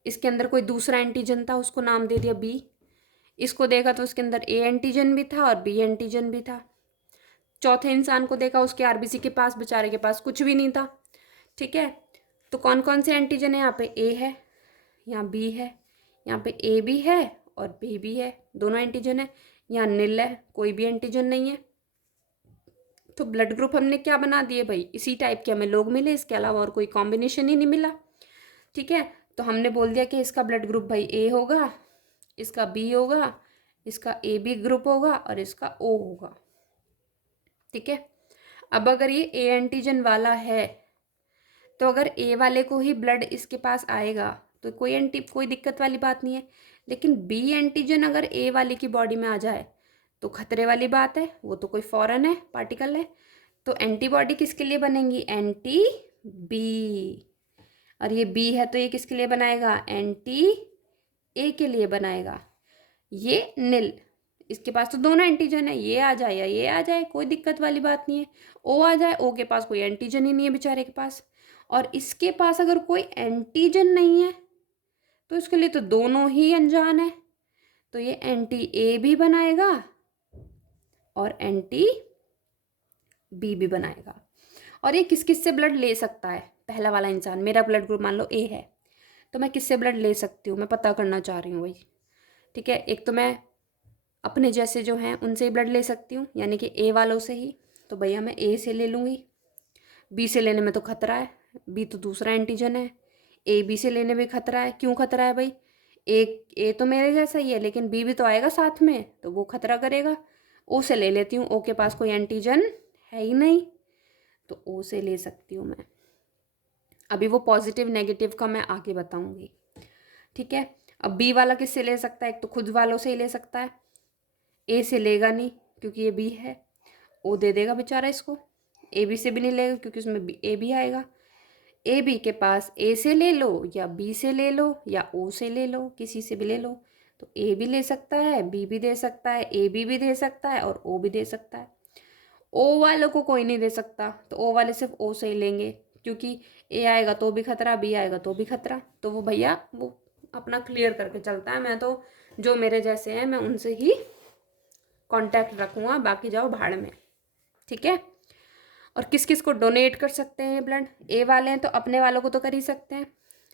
इसके अंदर कोई दूसरा एंटीजन था उसको नाम दे दिया B, इसको देखा तो उसके अंदर A एंटीजन भी था और B एंटीजन भी था। चौथे इंसान को देखा, उसके आरबीसी के पास, बेचारे के पास कुछ भी नहीं था, ठीक है। तो कौन कौन से एंटीजन है? यहाँ पे A है, यहाँ B है, यहाँ पे ए भी है और बी भी है, दोनों एंटीजन है। यहाँ नील है, कोई भी एंटीजन नहीं है। तो ब्लड ग्रुप हमने क्या बना दिए भाई, इसी टाइप के हमें लोग मिले, इसके अलावा और कोई कॉम्बिनेशन ही नहीं मिला। ठीक है, तो हमने बोल दिया कि इसका ब्लड ग्रुप भाई ए होगा, इसका बी होगा, इसका ए बी ग्रुप होगा और इसका ओ होगा। ठीक है, अब अगर ये ए एंटीजन वाला है तो अगर ए वाले को ही ब्लड इसके पास आएगा तो कोई दिक्कत वाली बात नहीं है। लेकिन बी एंटीजन अगर ए वाले की बॉडी में आ जाए तो खतरे वाली बात है, वो तो कोई फॉरेन है पार्टिकल है। तो एंटीबॉडी किसके लिए बनेंगी, एंटी बी। और ये बी है तो ये किसके लिए बनाएगा, एंटी ए के लिए बनाएगा। ये नील, इसके पास तो दोनों एंटीजन है, ये आ जाए या ये आ जाए कोई दिक्कत वाली बात नहीं है। ओ आ जाए, ओ के पास कोई एंटीजन ही नहीं है बेचारे के पास। और इसके पास अगर कोई एंटीजन नहीं है तो इसके लिए तो दोनों ही अनजान है। तो ये एंटी ए भी बनाएगा और एंटी बी भी बनाएगा। और ये किस किस से ब्लड ले सकता है, पहला वाला इंसान, मेरा ब्लड ग्रुप मान लो ए है, तो मैं किससे ब्लड ले सकती हूँ, मैं पता करना चाह रही हूँ भाई। ठीक है, एक तो मैं अपने जैसे जो हैं उनसे ही ब्लड ले सकती हूँ, यानी कि ए वालों से ही। तो भैया मैं ए से ले लूँगी, बी से लेने में तो खतरा है, बी तो दूसरा एंटीजन है। ए बी से लेने में खतरा है, क्यों खतरा है भाई, ए तो मेरे जैसा ही है लेकिन बी भी तो आएगा साथ में, तो वो खतरा करेगा। ओ से ले लेती हूँ, ओ के पास कोई एंटीजन है ही नहीं, तो ओ से ले सकती हूँ मैं। अभी वो पॉजिटिव नेगेटिव का मैं आगे बताऊँगी। ठीक है, अब बी वाला किससे ले सकता है, एक तो खुद वालों से ही ले सकता है, ए से लेगा नहीं क्योंकि ये बी है, ओ दे देगा बेचारा इसको। ए बी से भी नहीं लेगा क्योंकि उसमें ए बी आएगा। ए बी के पास ए से ले लो या बी से ले लो या ओ से ले लो, किसी से भी ले लो। तो ए भी ले सकता है, बी भी दे सकता है, ए बी भी दे सकता है और ओ भी दे सकता है। ओ वालों को कोई नहीं दे सकता, तो ओ वाले सिर्फ ओ से ही लेंगे, क्योंकि ए आएगा तो भी खतरा, बी आएगा तो भी खतरा। तो वो भैया वो अपना क्लियर करके चलता है, मैं तो जो मेरे जैसे हैं मैं उनसे ही कांटेक्ट रखूँगा, बाकी जाओ भाड़ में। ठीक है, और किस किस को डोनेट कर सकते हैं ब्लड, ए वाले हैं तो अपने वालों को तो कर ही सकते हैं।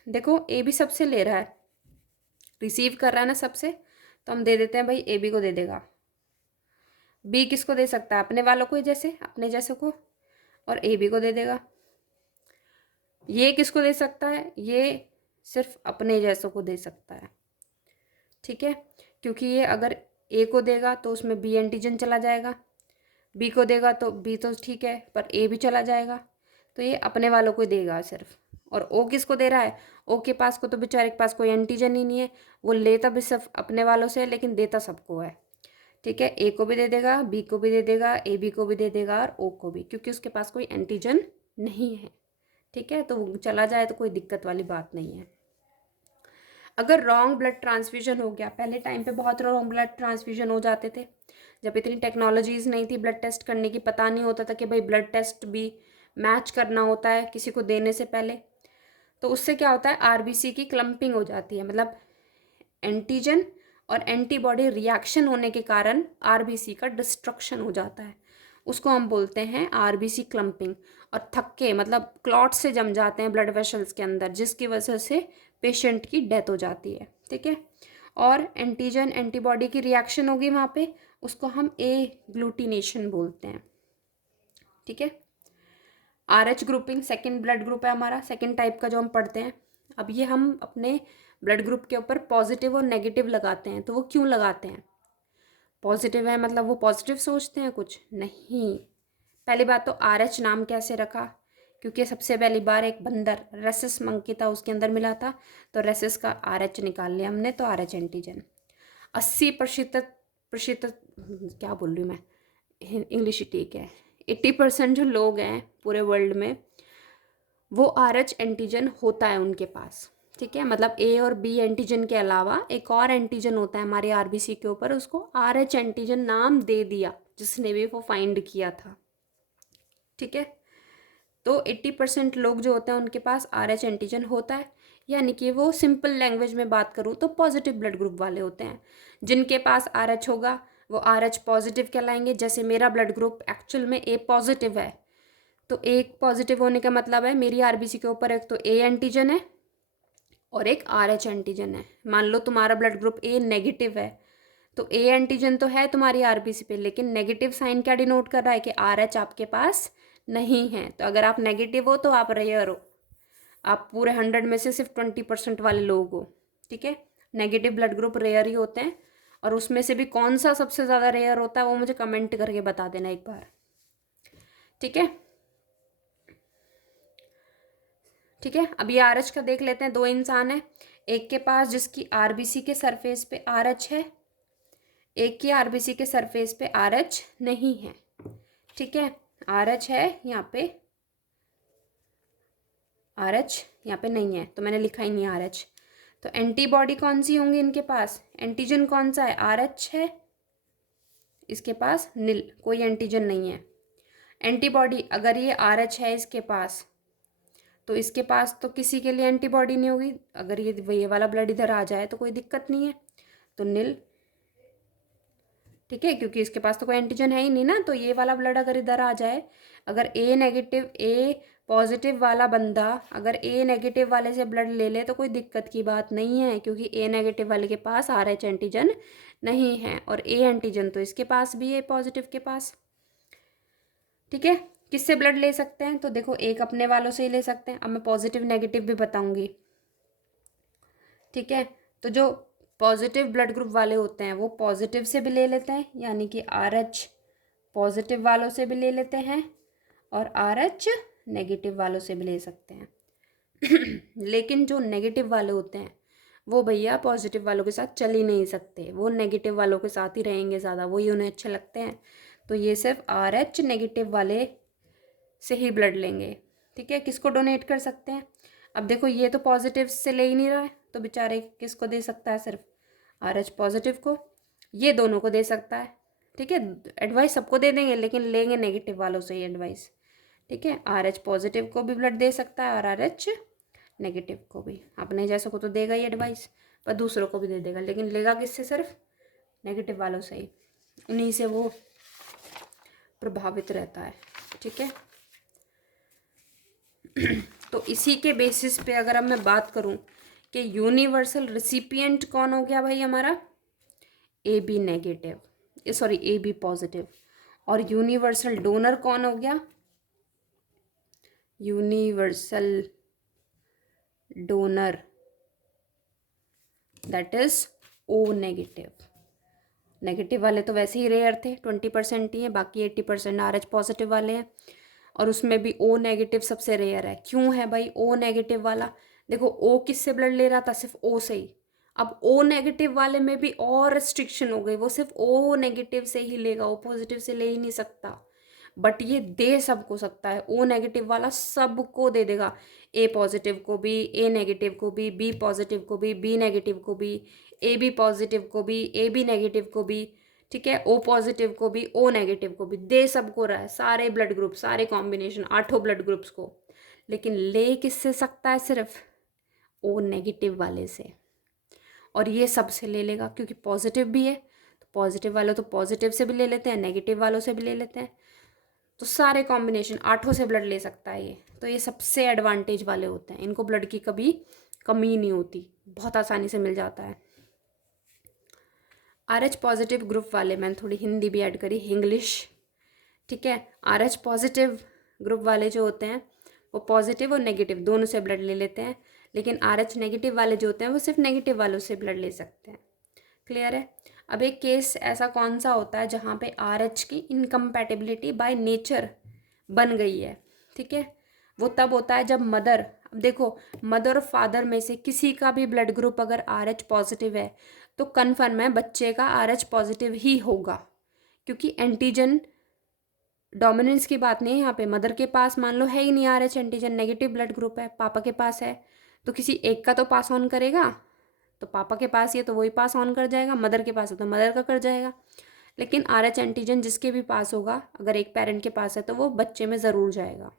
देखो ए भी सबसे ले रहा है, रिसीव कर रहा है ना सबसे, तो हम दे देते हैं भाई, ए बी को दे देगा। बी किसको दे सकता है, अपने वालों को ही, जैसे अपने जैसे को, और ए बी को दे देगा। ये किसको दे सकता है, ये सिर्फ अपने जैसों को दे सकता है। ठीक है, क्योंकि ये अगर ए को देगा तो उसमें बी एंटीजन चला जाएगा, बी को देगा तो बी तो ठीक है पर ए भी चला जाएगा, तो ये अपने वालों को देगा सिर्फ। और ओ किसको दे रहा है, ओ के पास को तो बेचारे के पास कोई एंटीजन ही नहीं है, वो लेता भी सिर्फ अपने वालों से है लेकिन देता सबको है। ठीक है, ए को भी दे देगा, बी को भी दे देगा, ए बी को भी दे देगा और ओ को भी, क्योंकि उसके पास कोई एंटीजन नहीं है। ठीक है, तो वो चला जाए तो कोई दिक्कत वाली बात नहीं है। अगर रॉन्ग ब्लड ट्रांसफ्यूजन हो गया, पहले टाइम पे बहुत रॉन्ग ब्लड ट्रांसफ्यूजन हो जाते थे, जब इतनी टेक्नोलॉजीज़ नहीं थी ब्लड टेस्ट करने की, पता नहीं होता था कि भाई ब्लड टेस्ट भी मैच करना होता है किसी को देने से पहले। तो उससे क्या होता है, आरबीसी की क्लम्पिंग हो जाती है, मतलब एंटीजन और एंटीबॉडी रिएक्शन होने के कारण आरबीसी का डिस्ट्रक्शन हो जाता है, उसको हम बोलते हैं आरबीसी क्लम्पिंग। और थक्के मतलब क्लॉट से जम जाते हैं ब्लड वेसल्स के अंदर, जिसकी वजह से पेशेंट की डेथ हो जाती है। ठीक है, और एंटीजन एंटीबॉडी की रिएक्शन होगी वहाँ पे, उसको हम ए ग्लूटिनेशन बोलते हैं। ठीक है, R H grouping second blood group है हमारा, सेकेंड टाइप का जो हम पढ़ते हैं। अब ये हम अपने ब्लड ग्रुप के ऊपर पॉजिटिव और नेगेटिव लगाते हैं, तो वो क्यों लगाते हैं, पॉजिटिव है मतलब वो पॉजिटिव सोचते हैं कुछ नहीं। पहली बात तो आर एच नाम कैसे रखा, क्योंकि सबसे पहली बार एक बंदर रेसिस मंकी था उसके अंदर मिला था, तो रेसिस का आर एच निकाल लिया हमने, तो आर एच एंटीजन। 80% क्या बोल रही हूँ मैं, इंग्लिश ही ठीक है, 80% जो लोग हैं पूरे वर्ल्ड में वो आर एच एंटीजन होता है उनके पास। ठीक है, मतलब ए और बी एंटीजन के अलावा एक और एंटीजन होता है हमारे आरबीसी के ऊपर, उसको आर एच एंटीजन नाम दे दिया जिसने भी वो फाइंड किया था। ठीक है, तो 80% लोग जो होते हैं उनके पास आर एच एंटीजन होता है, यानी कि वो सिंपल लैंग्वेज में बात करूँ तो पॉजिटिव ब्लड ग्रुप वाले होते हैं। जिनके पास आर एच होगा वो आर एच पॉजिटिव कहलाएंगे। जैसे मेरा ब्लड ग्रुप एक्चुअल में ए पॉजिटिव है, तो ए पॉजिटिव होने का मतलब है मेरी आरबीसी के ऊपर एक तो ए एंटीजन है और एक आर एच एंटीजन है। मान लो तुम्हारा ब्लड ग्रुप ए नेगेटिव है, तो ए एंटीजन तो है तुम्हारी आरबीसी पे, लेकिन नेगेटिव साइन क्या डिनोट कर रहा है कि आर एच आपके पास नहीं है। तो अगर आप नेगेटिव हो तो आप रेयर हो, आप पूरे 100 में से सिर्फ 20% वाले लोग हो। ठीक है, नेगेटिव ब्लड ग्रुप रेयर ही होते हैं, और उसमें से भी कौन सा सबसे ज़्यादा रेयर होता है वो मुझे कमेंट करके बता देना एक बार। ठीक है, ठीक है। अभी आर एच का देख लेते हैं। 2 इंसान है, एक के पास जिसकी आरबीसी के सरफेस पे आर एच है, एक की आरबीसी के सरफेस पे आर एच नहीं है। ठीक है, आर एच है यहाँ पे, आर एच यहाँ पे नहीं है, तो मैंने लिखा ही नहीं आर एच। तो एंटीबॉडी कौन सी होंगी इनके पास, एंटीजन कौन सा है, आर एच है, इसके पास नील, कोई एंटीजन नहीं है। एंटीबॉडी अगर ये आर एच है इसके पास, तो इसके पास तो किसी के लिए एंटीबॉडी नहीं होगी। अगर ये वाला ब्लड इधर आ जाए तो कोई दिक्कत नहीं है, तो नील। ठीक है, क्योंकि इसके पास तो कोई एंटीजन है ही नहीं ना। तो ये वाला ब्लड अगर इधर आ जाए, अगर ए नेगेटिव, ए पॉजिटिव वाला बंदा अगर ए नेगेटिव वाले से ब्लड ले ले तो कोई दिक्कत की बात नहीं है, क्योंकि ए नेगेटिव वाले के पास आर एच एंटीजन नहीं है, और ए एंटीजन तो इसके पास भी है पॉजिटिव के पास। ठीक है, किससे ब्लड ले सकते हैं, तो देखो एक अपने वालों से ही ले सकते हैं। अब मैं पॉजिटिव नेगेटिव भी बताऊंगी। ठीक है, तो जो पॉजिटिव ब्लड ग्रुप वाले होते हैं वो पॉजिटिव से भी ले लेते हैं, यानी कि आर एच पॉजिटिव वालों से भी ले लेते हैं, और आर एच नेगेटिव वालों से भी ले सकते हैं। लेकिन जो नेगेटिव वाले होते हैं वो भैया पॉजिटिव वालों के साथ चल ही नहीं सकते, वो नेगेटिव वालों के साथ ही रहेंगे ज़्यादा, वही उन्हें अच्छे लगते हैं। तो ये सिर्फ आर एच नेगेटिव वाले से ही ब्लड लेंगे। ठीक है, किसको डोनेट कर सकते हैं, अब देखो ये तो पॉजिटिव से ले ही नहीं रहा है, तो बेचारे किसको दे सकता है, सिर्फ आर एच पॉजिटिव को, ये दोनों को दे सकता है। ठीक है, एडवाइस सबको दे देंगे, लेकिन लेंगे नेगेटिव वालों से ही एडवाइस। ठीक है, आर एच पॉजिटिव को भी ब्लड दे सकता है और आर एच नेगेटिव को भी, अपने जैसों को तो देगा ही एडवाइस, पर दूसरों को भी दे देगा, लेकिन लेगा किससे, सिर्फ नेगेटिव वालों से ही, उन्हीं से वो प्रभावित रहता है। ठीक है, तो इसी के बेसिस पे अगर अब मैं बात करूं कि यूनिवर्सल रिसिपिएंट कौन हो गया भाई हमारा, A B negative, sorry A B positive, और यूनिवर्सल डोनर कौन हो गया, universal donor that is O negative. Negative वाले तो वैसे ही रेयर थे, 20% ही है, बाकी 80% आर एच पॉजिटिव वाले हैं, और उसमें भी ओ नेगेटिव सबसे रेयर है। क्यों है भाई ओ नेगेटिव वाला, देखो ओ किससे ब्लड ले रहा था, सिर्फ ओ से ही। अब ओ नेगेटिव वाले में भी और रिस्ट्रिक्शन हो गई, वो सिर्फ ओ नेगेटिव से ही लेगा, ओ पॉजिटिव से ले ही नहीं सकता। बट ये दे सबको सकता है, ओ नेगेटिव वाला सबको दे देगा, ए पॉजिटिव को भी, ए नेगेटिव को भी, बी पॉजिटिव को भी, बी नेगेटिव को भी, ए बी पॉजिटिव को भी, ए बी नेगेटिव को भी। ठीक है, ओ पॉजिटिव को भी, ओ नेगेटिव को भी, दे सबको रहा है, सारे ब्लड ग्रुप, सारे कॉम्बिनेशन, 8 ब्लड ग्रुप्स को। लेकिन ले किससे सकता है, सिर्फ ओ नेगेटिव वाले से, और ये सबसे ले लेगा क्योंकि पॉजिटिव भी है, तो पॉजिटिव वाले तो पॉजिटिव से भी ले लेते हैं, नेगेटिव वालों से भी ले लेते हैं, तो सारे कॉम्बिनेशन 8 से ब्लड ले सकता है ये। तो ये सबसे एडवांटेज वाले होते हैं, इनको ब्लड की कभी कमी नहीं होती, बहुत आसानी से मिल जाता है। आर एच पॉजिटिव ग्रुप वाले, मैंने थोड़ी हिंदी भी ऐड करी, इंग्लिश। ठीक है, आर एच पॉजिटिव ग्रुप वाले जो होते हैं वो पॉजिटिव और नेगेटिव दोनों से ब्लड ले लेते हैं, लेकिन आर एच नेगेटिव वाले जो होते हैं वो सिर्फ नेगेटिव वालों से ब्लड ले सकते हैं। क्लियर है। अब एक केस ऐसा कौन सा होता है जहाँ पे आर एच की इनकम्पैटिबिलिटी बाय नेचर बन गई है। ठीक है, वो तब होता है जब मदर, अब देखो मदर और फादर में से किसी का भी ब्लड ग्रुप अगर आर एच पॉजिटिव है तो कन्फर्म है बच्चे का आर एच पॉजिटिव ही होगा, क्योंकि एंटीजन डोमिनेंस की बात नहीं है यहाँ पे। मदर के पास मान लो है ही नहीं R H antigen, negative blood group है, पापा के पास है, तो किसी एक का तो पास ऑन करेगा, तो पापा के पास ये तो वही पास ऑन कर जाएगा, मदर के पास है तो मदर का कर जाएगा। लेकिन आर एच एंटीजन जिसके भी पास होगा, अगर एक पेरेंट के पास है तो वो बच्चे में ज़रूर जाएगा,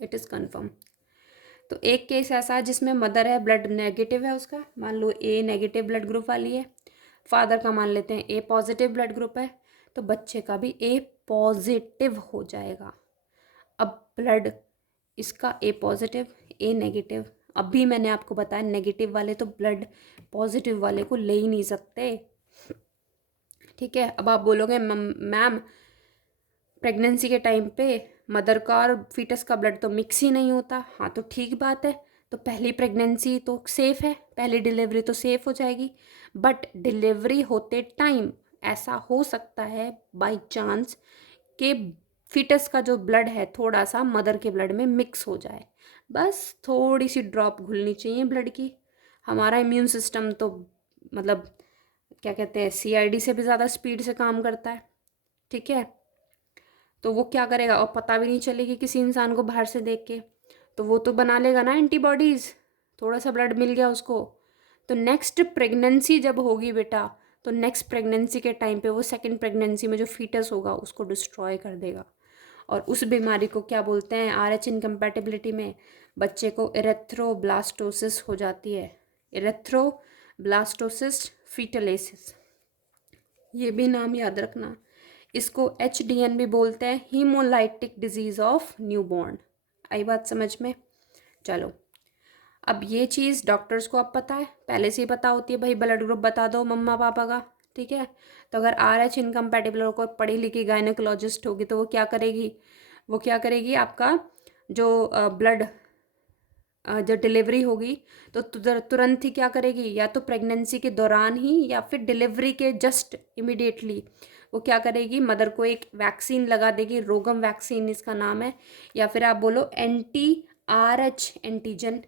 इट इज़ कन्फर्म। तो एक केस ऐसा है जिसमें मदर है, ब्लड नेगेटिव है उसका, मान लो ए नेगेटिव ब्लड ग्रुप वाली है, फादर का मान लेते हैं ए पॉजिटिव ब्लड ग्रुप है, तो बच्चे का भी ए पॉजिटिव हो जाएगा। अब ब्लड इसका ए पॉजिटिव, ए नेगेटिव अभी मैंने आपको बताया नेगेटिव वाले तो ब्लड पॉजिटिव वाले को ले ही नहीं सकते। ठीक है, अब आप बोलोगे मैम प्रेगनेंसी के टाइम पे मदर का और फीटस का ब्लड तो मिक्स ही नहीं होता। हाँ तो ठीक बात है, तो पहली प्रेगनेंसी तो सेफ़ है, पहली डिलीवरी तो सेफ़ हो जाएगी। बट डिलीवरी होते टाइम ऐसा हो सकता है बाय चांस कि फीटस का जो ब्लड है थोड़ा सा मदर के ब्लड में मिक्स हो जाए, बस थोड़ी सी ड्रॉप घुलनी चाहिए ब्लड की। हमारा इम्यून सिस्टम तो मतलब क्या कहते हैं सीआईडी से भी ज़्यादा स्पीड से काम करता है। ठीक है, तो वो क्या करेगा और पता भी नहीं चलेगी किसी इंसान को बाहर से देख के, तो वो तो बना लेगा ना एंटीबॉडीज़, थोड़ा सा ब्लड मिल गया उसको। तो नेक्स्ट प्रेगनेंसी जब होगी बेटा, तो नेक्स्ट प्रेगनेंसी के टाइम पे वो सेकंड प्रेगनेंसी में जो फीटस होगा उसको डिस्ट्रॉय कर देगा। और उस बीमारी को क्या बोलते हैं, RH इनकम्पैटिबिलिटी में बच्चे को इरेथ्रोब्लास्टोसिस हो जाती है। इरेथ्रोब्लास्टोसिस फीटलेसिस, ये भी नाम याद रखना। इसको HDN भी बोलते हैं, हीमोलाइटिक डिजीज़ ऑफ न्यूबॉर्न। आई बात समझ में? चलो, अब ये चीज़ डॉक्टर्स को अब पता है, पहले से ही पता होती है भाई ब्लड ग्रुप बता दो मम्मा पापा का। ठीक है, तो अगर RH इनकम्पैटिबल और कोई पढ़ी लिखी गायनेकोलॉजिस्ट होगी तो वो क्या करेगी, वो क्या करेगी आपका जो ब्लड जब डिलीवरी होगी तो तुरंत ही क्या करेगी, या तो प्रेगनेंसी के दौरान ही या फिर डिलीवरी के जस्ट इमिडिएटली वो क्या करेगी, मदर को एक वैक्सीन लगा देगी, रोगम वैक्सीन इसका नाम है, या फिर आप बोलो anti-RH एंटीजन।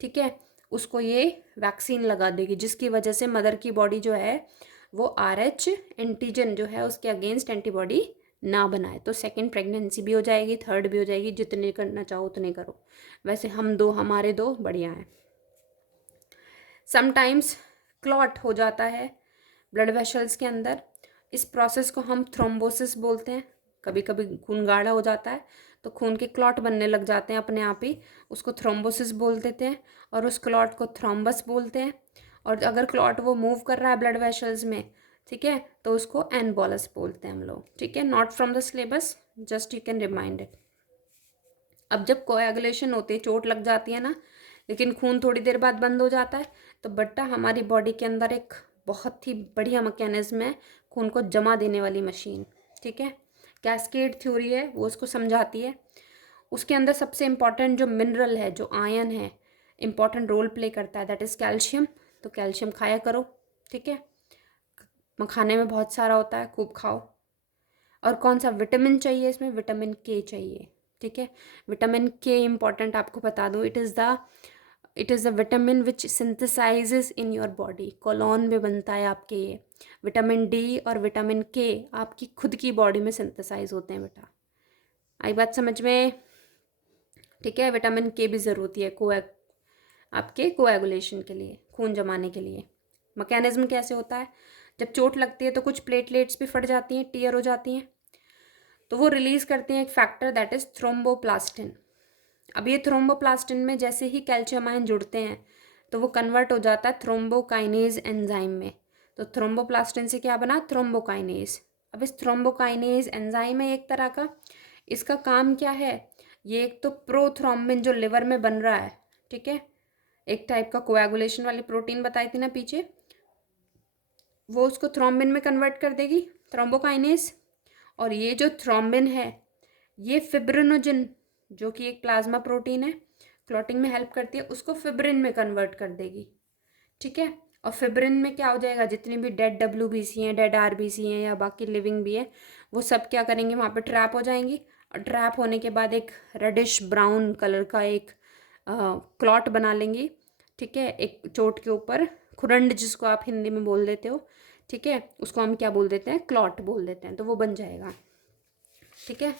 ठीक है, उसको ये वैक्सीन लगा देगी जिसकी वजह से मदर की बॉडी जो है वो RH एंटीजन जो है उसके अगेंस्ट एंटीबॉडी ना बनाए, तो सेकंड प्रेगनेंसी भी हो जाएगी, थर्ड भी हो जाएगी, जितने करना चाहो उतने करो। वैसे हमारे दो बढ़िया हैं। समटाइम्स क्लॉट हो जाता है ब्लड वेसल्स के अंदर, इस प्रोसेस को हम थ्रोम्बोसिस बोलते हैं। कभी कभी खून गाढ़ा हो जाता है तो खून के क्लॉट बनने लग जाते हैं अपने आप ही, उसको थ्रोम्बोसिस बोल देते हैं, और उस क्लॉट को थ्रोम्बस बोलते हैं। और अगर क्लॉट वो मूव कर रहा है ब्लड वेसल्स में, ठीक है, तो उसको एनबोलस बोलते हैं हम लोग। ठीक है, not from the syllabus, just you can remind it. अब जब कोएगुलेशन होती है, चोट लग जाती है ना, लेकिन खून थोड़ी देर बाद बंद हो जाता है, तो बट्टा हमारी बॉडी के अंदर एक बहुत ही बढ़िया मैकेनिज्म है, खून को जमा देने वाली मशीन। ठीक है, कैस्केड थ्योरी है, वो उसको समझाती है। उसके अंदर सबसे इम्पॉर्टेंट जो मिनरल है, जो आयन है, इम्पॉर्टेंट रोल प्ले करता है, दैट इज़ कैल्शियम। तो कैल्शियम खाया करो। ठीक है, मखाने में बहुत सारा होता है, खूब खाओ। और कौन सा विटामिन चाहिए इसमें, विटामिन के चाहिए। ठीक है, विटामिन के इम्पॉर्टेंट आपको बता दूँ, it is the vitamin which synthesises in your body, colon में बनता है आपके ये। विटामिन डी और विटामिन के आपकी खुद की बॉडी में सिंथेसाइज होते हैं बेटा। आई बात समझ में? ठीक है, विटामिन के भी ज़रूरत है आपके कोएगुलेशन के लिए, खून जमाने के लिए। मैकेनिज्म कैसे होता है, जब चोट लगती है तो कुछ प्लेटलेट्स भी फट जाती हैं, टीयर हो जाती हैं, तो वो रिलीज़ करते हैं एक फैक्टर दैट इज़ थ्रोम्बोप्लास्टिन। अब ये थ्रोम्बोप्लास्टिन में जैसे ही कैल्शियम आयन जुड़ते हैं तो वो कन्वर्ट हो जाता है थ्रोम्बोकाइनेज एंजाइम में। तो थ्रोम्बोप्लास्टिन से क्या बना, थ्रोम्बोकाइनेज। अब इस थ्रोम्बोकाइनेज एंजाइम है एक तरह का, इसका काम क्या है, ये एक तो प्रोथ्रोम्बिन जो लिवर में बन रहा है, ठीक है, एक टाइप का कोएगुलेशन वाली प्रोटीन बताई थी ना पीछे, वो उसको थ्रोम्बिन में कन्वर्ट कर देगी, थ्रोम्बोकाइनेज। और ये जो थ्रोम्बिन है ये फिब्रिनोजिन जो कि एक प्लाज्मा प्रोटीन है, क्लॉटिंग में हेल्प करती है, उसको फिब्रिन में कन्वर्ट कर देगी। ठीक है, और फिब्रिन में क्या हो जाएगा, जितनी भी डेड WBC हैं, डेड RBC हैं या बाकी लिविंग भी है, वो सब क्या करेंगे, वहाँ पे ट्रैप हो जाएंगी। और ट्रैप होने के बाद एक रेडिश ब्राउन कलर का एक क्लॉट बना लेंगी। ठीक है, एक चोट के ऊपर खुरंड जिसको आप हिंदी में बोल देते हो, ठीक है, उसको हम क्या बोल देते हैं, क्लॉट बोल देते हैं, तो वो बन जाएगा। ठीक है,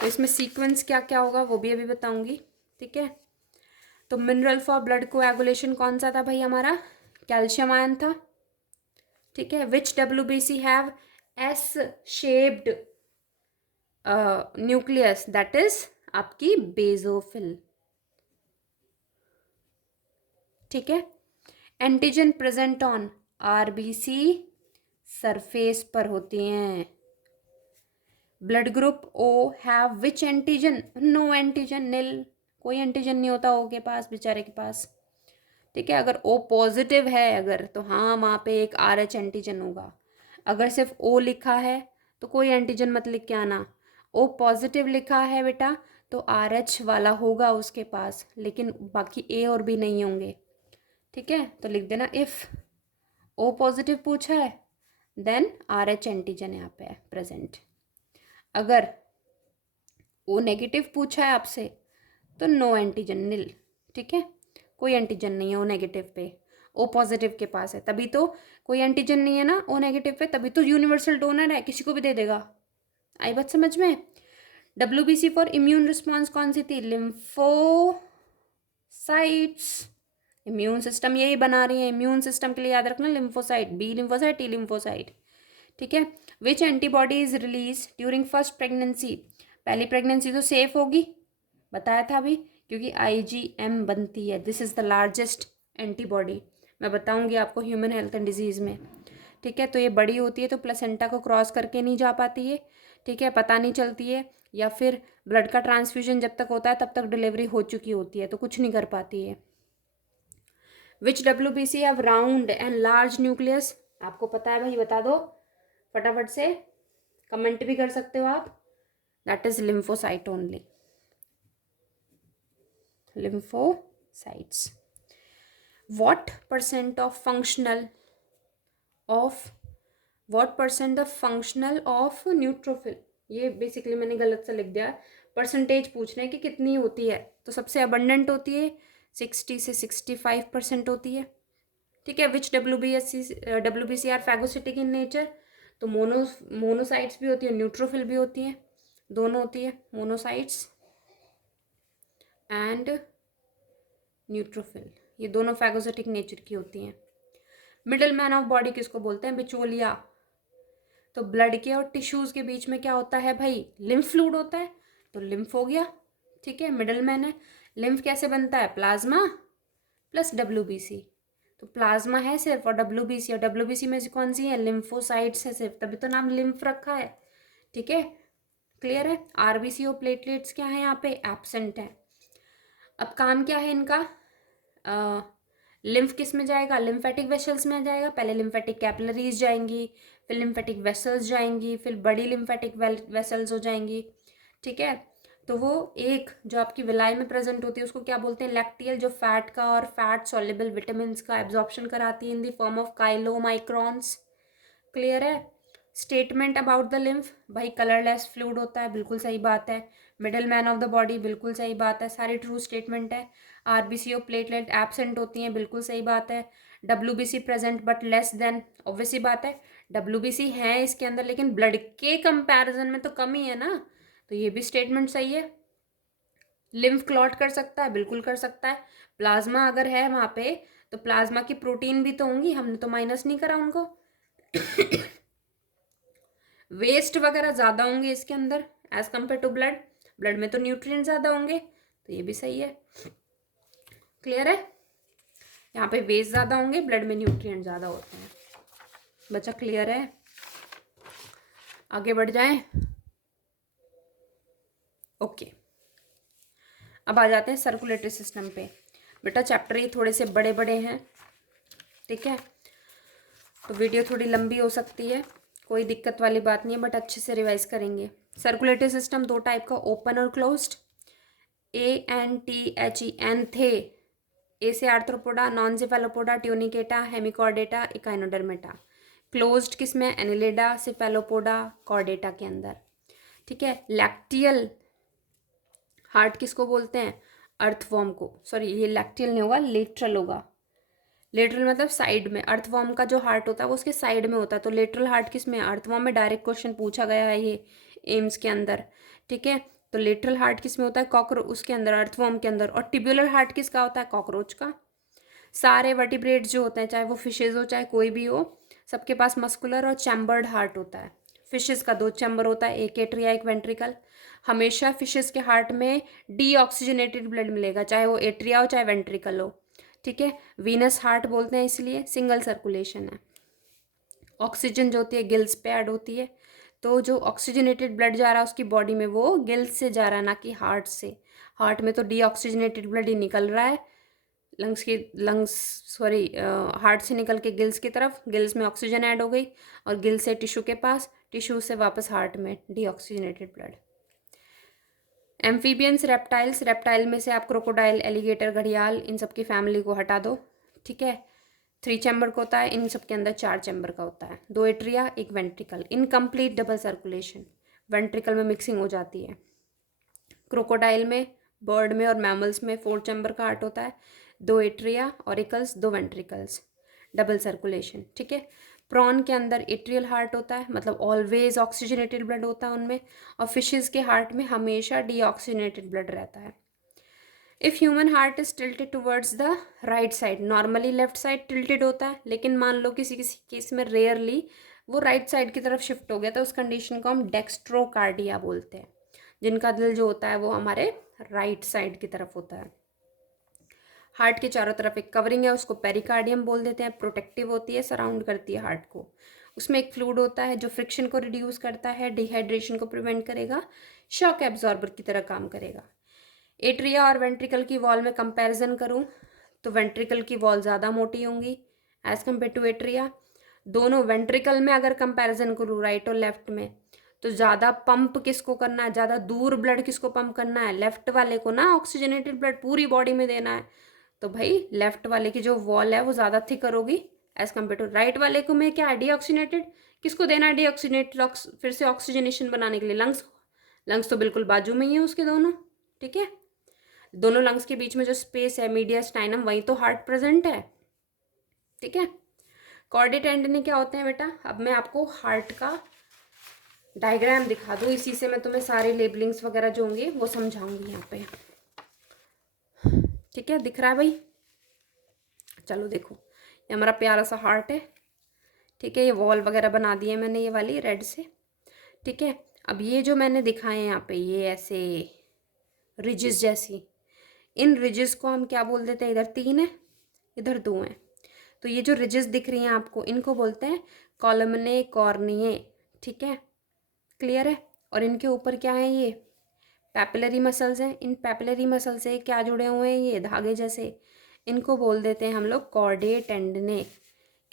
तो इसमें सीक्वेंस क्या क्या होगा वो भी अभी बताऊंगी। ठीक है, तो मिनरल फॉर ब्लड कोएगुलेशन कौन सा था भाई हमारा, कैल्शियम आयन था। ठीक है, which WBC have S shaped nucleus, that is आपकी बेजोफिल। ठीक है, antigen present on RBC surface पर होती हैं। Blood group O have which antigen, no antigen, nil, कोई एंटीजन नहीं होता ओ के पास, बेचारे के पास। ठीक है, अगर ओ पॉजिटिव है अगर, तो हाँ वहाँ पे एक आर एच एंटीजन होगा। अगर सिर्फ ओ लिखा है तो कोई एंटीजन मत लिख के आना। ओ पॉजिटिव लिखा है बेटा तो आर एच वाला होगा उसके पास, लेकिन बाकी ए और बी नहीं होंगे। ठीक है, तो लिख देना इफ़ ओ पॉजिटिव पूछा है देन आर एच एंटीजन यहाँ पे है प्रेजेंट। अगर ओ नेगेटिव पूछा है आपसे तो नो एंटीजन, नील। ठीक है, कोई एंटीजन नहीं है ओ नेगेटिव पे, ओ पॉजिटिव के पास है, तभी तो कोई एंटीजन नहीं है ना ओ नेगेटिव पे, तभी तो यूनिवर्सल डोनर है, किसी को भी दे देगा। आई बात समझ में? WBC फॉर इम्यून रिस्पॉन्स कौन सी थी? लिम्फोसाइट्स। इम्यून सिस्टम यही बना रही है, इम्यून सिस्टम के लिए याद रखना lymphocyte, B lymphocyte, T lymphocyte. ठीक है, which antibody is release during first pregnancy? पहली प्रेगनेंसी तो सेफ होगी, बताया था अभी, क्योंकि IgM बनती है। This is the largest antibody, मैं बताऊंगी आपको ह्यूमन हेल्थ एंड डिजीज़ में। ठीक है, तो ये बड़ी होती है तो प्लेसेंटा को क्रॉस करके नहीं जा पाती है। ठीक है, पता नहीं चलती है, या फिर ब्लड का ट्रांसफ्यूजन जब तक होता है तब तक डिलीवरी हो चुकी होती है, तो कुछ नहीं कर पाती है। Which WBC have round and large nucleus? आपको पता है भाई, बता दो फटाफट से, कमेंट भी कर सकते हो आप। That is lymphocyte only, lymphocytes. What percent of functional of neutrophil? ये बेसिकली मैंने गलत से लिख दिया है, परसेंटेज पूछ रहे हैं कि कितनी होती है, तो सबसे अबंडेंट होती है 60 से 65% होती है। ठीक है, which WBC are phagocytic in nature? तो मोनोसाइट्स भी होती है, न्यूट्रोफिल भी होती है, दोनों होती है, मोनोसाइट्स एंड न्यूट्रोफिल, ये दोनों फैगोसिटिक नेचर की होती हैं। मिडल मैन ऑफ बॉडी किसको बोलते हैं? बिचौलिया। तो ब्लड के और टिश्यूज के बीच में क्या होता है भाई? लिम्फ फ्लूइड होता है, तो लिम्फ हो गया। ठीक है, मिडल मैन है। लिम्फ कैसे बनता है? प्लाज्मा प्लस WBC, तो प्लाज्मा है सिर्फ और WBC, और WBC में से कौन सी है? लिम्फोसाइट्स है सिर्फ, तभी तो नाम लिम्फ रखा है। ठीक है, क्लियर है? RBC और प्लेटलेट्स क्या है यहाँ पे? एब्सेंट है। अब काम क्या है इनका? लिम्फ किस में जाएगा? लिम्फेटिक वेसल्स में जाएगा। पहले लिम्फेटिक कैपिलरीज जाएंगी, फिर लिम्फेटिक वेसल्स जाएंगी, फिर बड़ी लिम्फेटिक वेसल्स हो जाएंगी। ठीक है, तो वो एक जो आपकी विलाई में प्रेजेंट होती है उसको क्या बोलते हैं? लैक्टियल, जो फैट का और फैट सॉल्युबल विटामिन का एब्जॉर्प्शन कराती है in the form of chylomicrons. Clear है? स्टेटमेंट अबाउट द लिम्फ, भाई कलरलेस फ्लूइड होता है, बिल्कुल सही बात है। Middle man of the body, बिल्कुल सही बात है, सारी ट्रू स्टेटमेंट है। RBC और प्लेटलेट एब्सेंट होती हैं, बिल्कुल सही बात है। WBC present but less than, obviously बात है। WBC है इसके अंदर लेकिन ब्लड के कंपैरिजन में तो कम ही है ना, तो ये भी स्टेटमेंट सही है। लिम्फ क्लॉट कर सकता है, बिल्कुल कर सकता है। प्लाज्मा अगर है वहाँ पे तो प्लाज्मा की प्रोटीन भी तो होंगी, हमने तो माइनस नहीं करा उनको। वेस्ट वगैरह ज़्यादा होंगे इसके अंदर as compare to blood, blood में तो न्यूट्रिएंट ज़्यादा होंगे, तो ये भी सही है। क्लियर है? यहाँ पे वेस्ट ज़्यादा होंगे, ब्लड में न्यूट्रिएंट ज़्यादा होते हैं। बच्चा क्लियर है? आगे बढ़ जाएं। ओके, अब आ जाते हैं सर्कुलेटरी सिस्टम पे। बेटा चैप्टर ही थोड़े से बड़े बड़े हैं, ठीक है, तो वीडियो थोड़ी लंबी हो सकती है, कोई दिक्कत वाली बात नहीं है, बट अच्छे से रिवाइज करेंगे। सर्कुलेटरी सिस्टम दो टाइप का, ओपन और क्लोज्ड। ANTHE, एंथे। ए से arthropoda, non cephalopoda, tunicata, hemichordata, echinodermata. Closed किस में? एनिलेडा, सेफेलोपोडा, कॉर्डेटा के अंदर। ठीक है, लैक्टियल हार्ट किसको बोलते हैं? अर्थवॉर्म को। सॉरी, ये लैक्टियल नहीं होगा, लेटरल होगा। लेटरल मतलब साइड में, अर्थवॉर्म का जो हार्ट होता है वो उसके साइड में होता है, तो लेटरल हार्ट किस में? अर्थवॉर्म में। डायरेक्ट क्वेश्चन पूछा गया है ये एम्स के अंदर। ठीक है, तो लेटरल हार्ट किस में होता है? कॉकरोच, उसके अंदर, अर्थवॉर्म के अंदर। और टिब्यूलर हार्ट किसका होता है? कॉकरोच का। सारे वर्टिब्रेट्स जो होते हैं, चाहे वो फिशेज हो चाहे कोई भी हो, सबके पास मस्कुलर और चैम्बर्ड हार्ट होता है। फिशेस का दो चैम्बर होता है, एक एट्रिया एक वेंट्रिकल। हमेशा फिशेस के हार्ट में डीऑक्सीजनेटेड ब्लड मिलेगा, चाहे वो एट्रिया हो चाहे वेंट्रिकल हो। ठीक है, वीनस हार्ट बोलते हैं इसलिए, सिंगल सर्कुलेशन है। ऑक्सीजन जो होती है गिल्स पे ऐड होती है, तो जो ऑक्सीजनेटेड ब्लड जा रहा है उसकी बॉडी में वो गिल्स से जा रहा है, ना कि हार्ट से। हार्ट में तो डीऑक्सीजनेटेड ब्लड ही निकल रहा है, हार्ट से निकल के गिल्स की तरफ, गिल्स में ऑक्सीजन ऐड हो गई और गिल से टिश्यू के पास, टिश्यू से वापस हार्ट में deoxygenated blood. Amphibians, reptiles, reptile में से आप क्रोकोडाइल, एलिगेटर, घड़ियाल, इन सब की फैमिली को हटा दो, ठीक है। 3 चैम्बर का होता है, इन सब के अंदर 4 चैम्बर का होता है, 2 atria, 1 ventricle, incomplete double circulation, ventricle में मिक्सिंग हो जाती है। क्रोकोडाइल में, बर्ड में और मैमल्स में 4 चैम्बर का हार्ट होता है, 2 atria, auricles, 2 ventricles, double circulation, ठीक है। प्रॉन के अंदर एट्रियल हार्ट होता है, मतलब ऑलवेज ऑक्सीजनेटेड ब्लड होता है उनमें, और फिशेस के हार्ट में हमेशा डीऑक्सीजनेटेड ब्लड रहता है। If human heart is tilted towards the right side, normally left side tilted होता है, लेकिन मान लो किसी किसी केस में रेयरली वो राइट साइड की तरफ शिफ्ट हो गया, तो उस कंडीशन को हम डेक्स्ट्रोकार्डिया बोलते हैं, जिनका दिल जो होता है वो हमारे राइट साइड की तरफ होता है। हार्ट के चारों तरफ एक कवरिंग है, उसको पेरिकार्डियम बोल देते हैं, प्रोटेक्टिव होती है, सराउंड करती है हार्ट को। उसमें एक फ्लूइड होता है जो फ्रिक्शन को रिड्यूस करता है, डिहाइड्रेशन को प्रिवेंट करेगा, शॉक एब्जॉर्बर की तरह काम करेगा। एट्रिया और वेंट्रिकल की वॉल में कंपैरिजन करूं तो वेंट्रिकल की वॉल ज़्यादा मोटी होंगी एज़ कम्पेयर टू एट्रिया। दोनों वेंट्रिकल में अगर कंपैरिजन करूं राइट और लेफ्ट में, तो ज़्यादा पंप किसको करना है, ज़्यादा दूर ब्लड किसको पंप करना है, लेफ्ट वाले को ना, ऑक्सीजनेटेड ब्लड पूरी बॉडी में देना है, तो भाई लेफ्ट वाले की जो वॉल है वो ज़्यादा थिक होगी एज़ कम्पेयर टू राइट वाले को। में क्या है, डीऑक्सीजनेटेड, किसको देना है डीऑक्सीजनेटेड, फिर से ऑक्सीजनेशन बनाने के लिए लंग्स, लंग्स तो बिल्कुल बाजू में ही है उसके दोनों, ठीक है। दोनों लंग्स के बीच में जो स्पेस है मीडियास्टाइनम, वहीं तो हार्ट प्रेजेंट है, ठीक है। कॉर्डी टेंडनी क्या होते हैं बेटा, अब मैं आपको हार्ट का डायग्राम दिखा दूँ, इसी से मैं तुम्हें सारे लेबलिंग्स वगैरह जो होंगे वो समझाऊंगी यहाँ पे, ठीक है। दिख रहा है भाई, चलो देखो, ये हमारा प्यारा सा हार्ट है, ठीक है। ये वॉल वगैरह बना दी है मैंने ये वाली रेड से, ठीक है। अब ये जो मैंने दिखाए हैं यहाँ पे, ये ऐसे रिजेस जैसी, इन रिजेस को हम क्या बोल देते हैं, इधर 3 है, इधर 2 हैं, तो ये जो रिजेस दिख रही हैं आपको, इनको बोलते हैं कॉलमने कॉर्निये, ठीक है, क्लियर है। और इनके ऊपर क्या है, ये पैपिलरी मसल्स हैं, इन पैपिलरी मसल से क्या जुड़े हुए हैं, ये धागे जैसे, इनको बोल देते हैं हम लोग कॉर्डे टेंडने।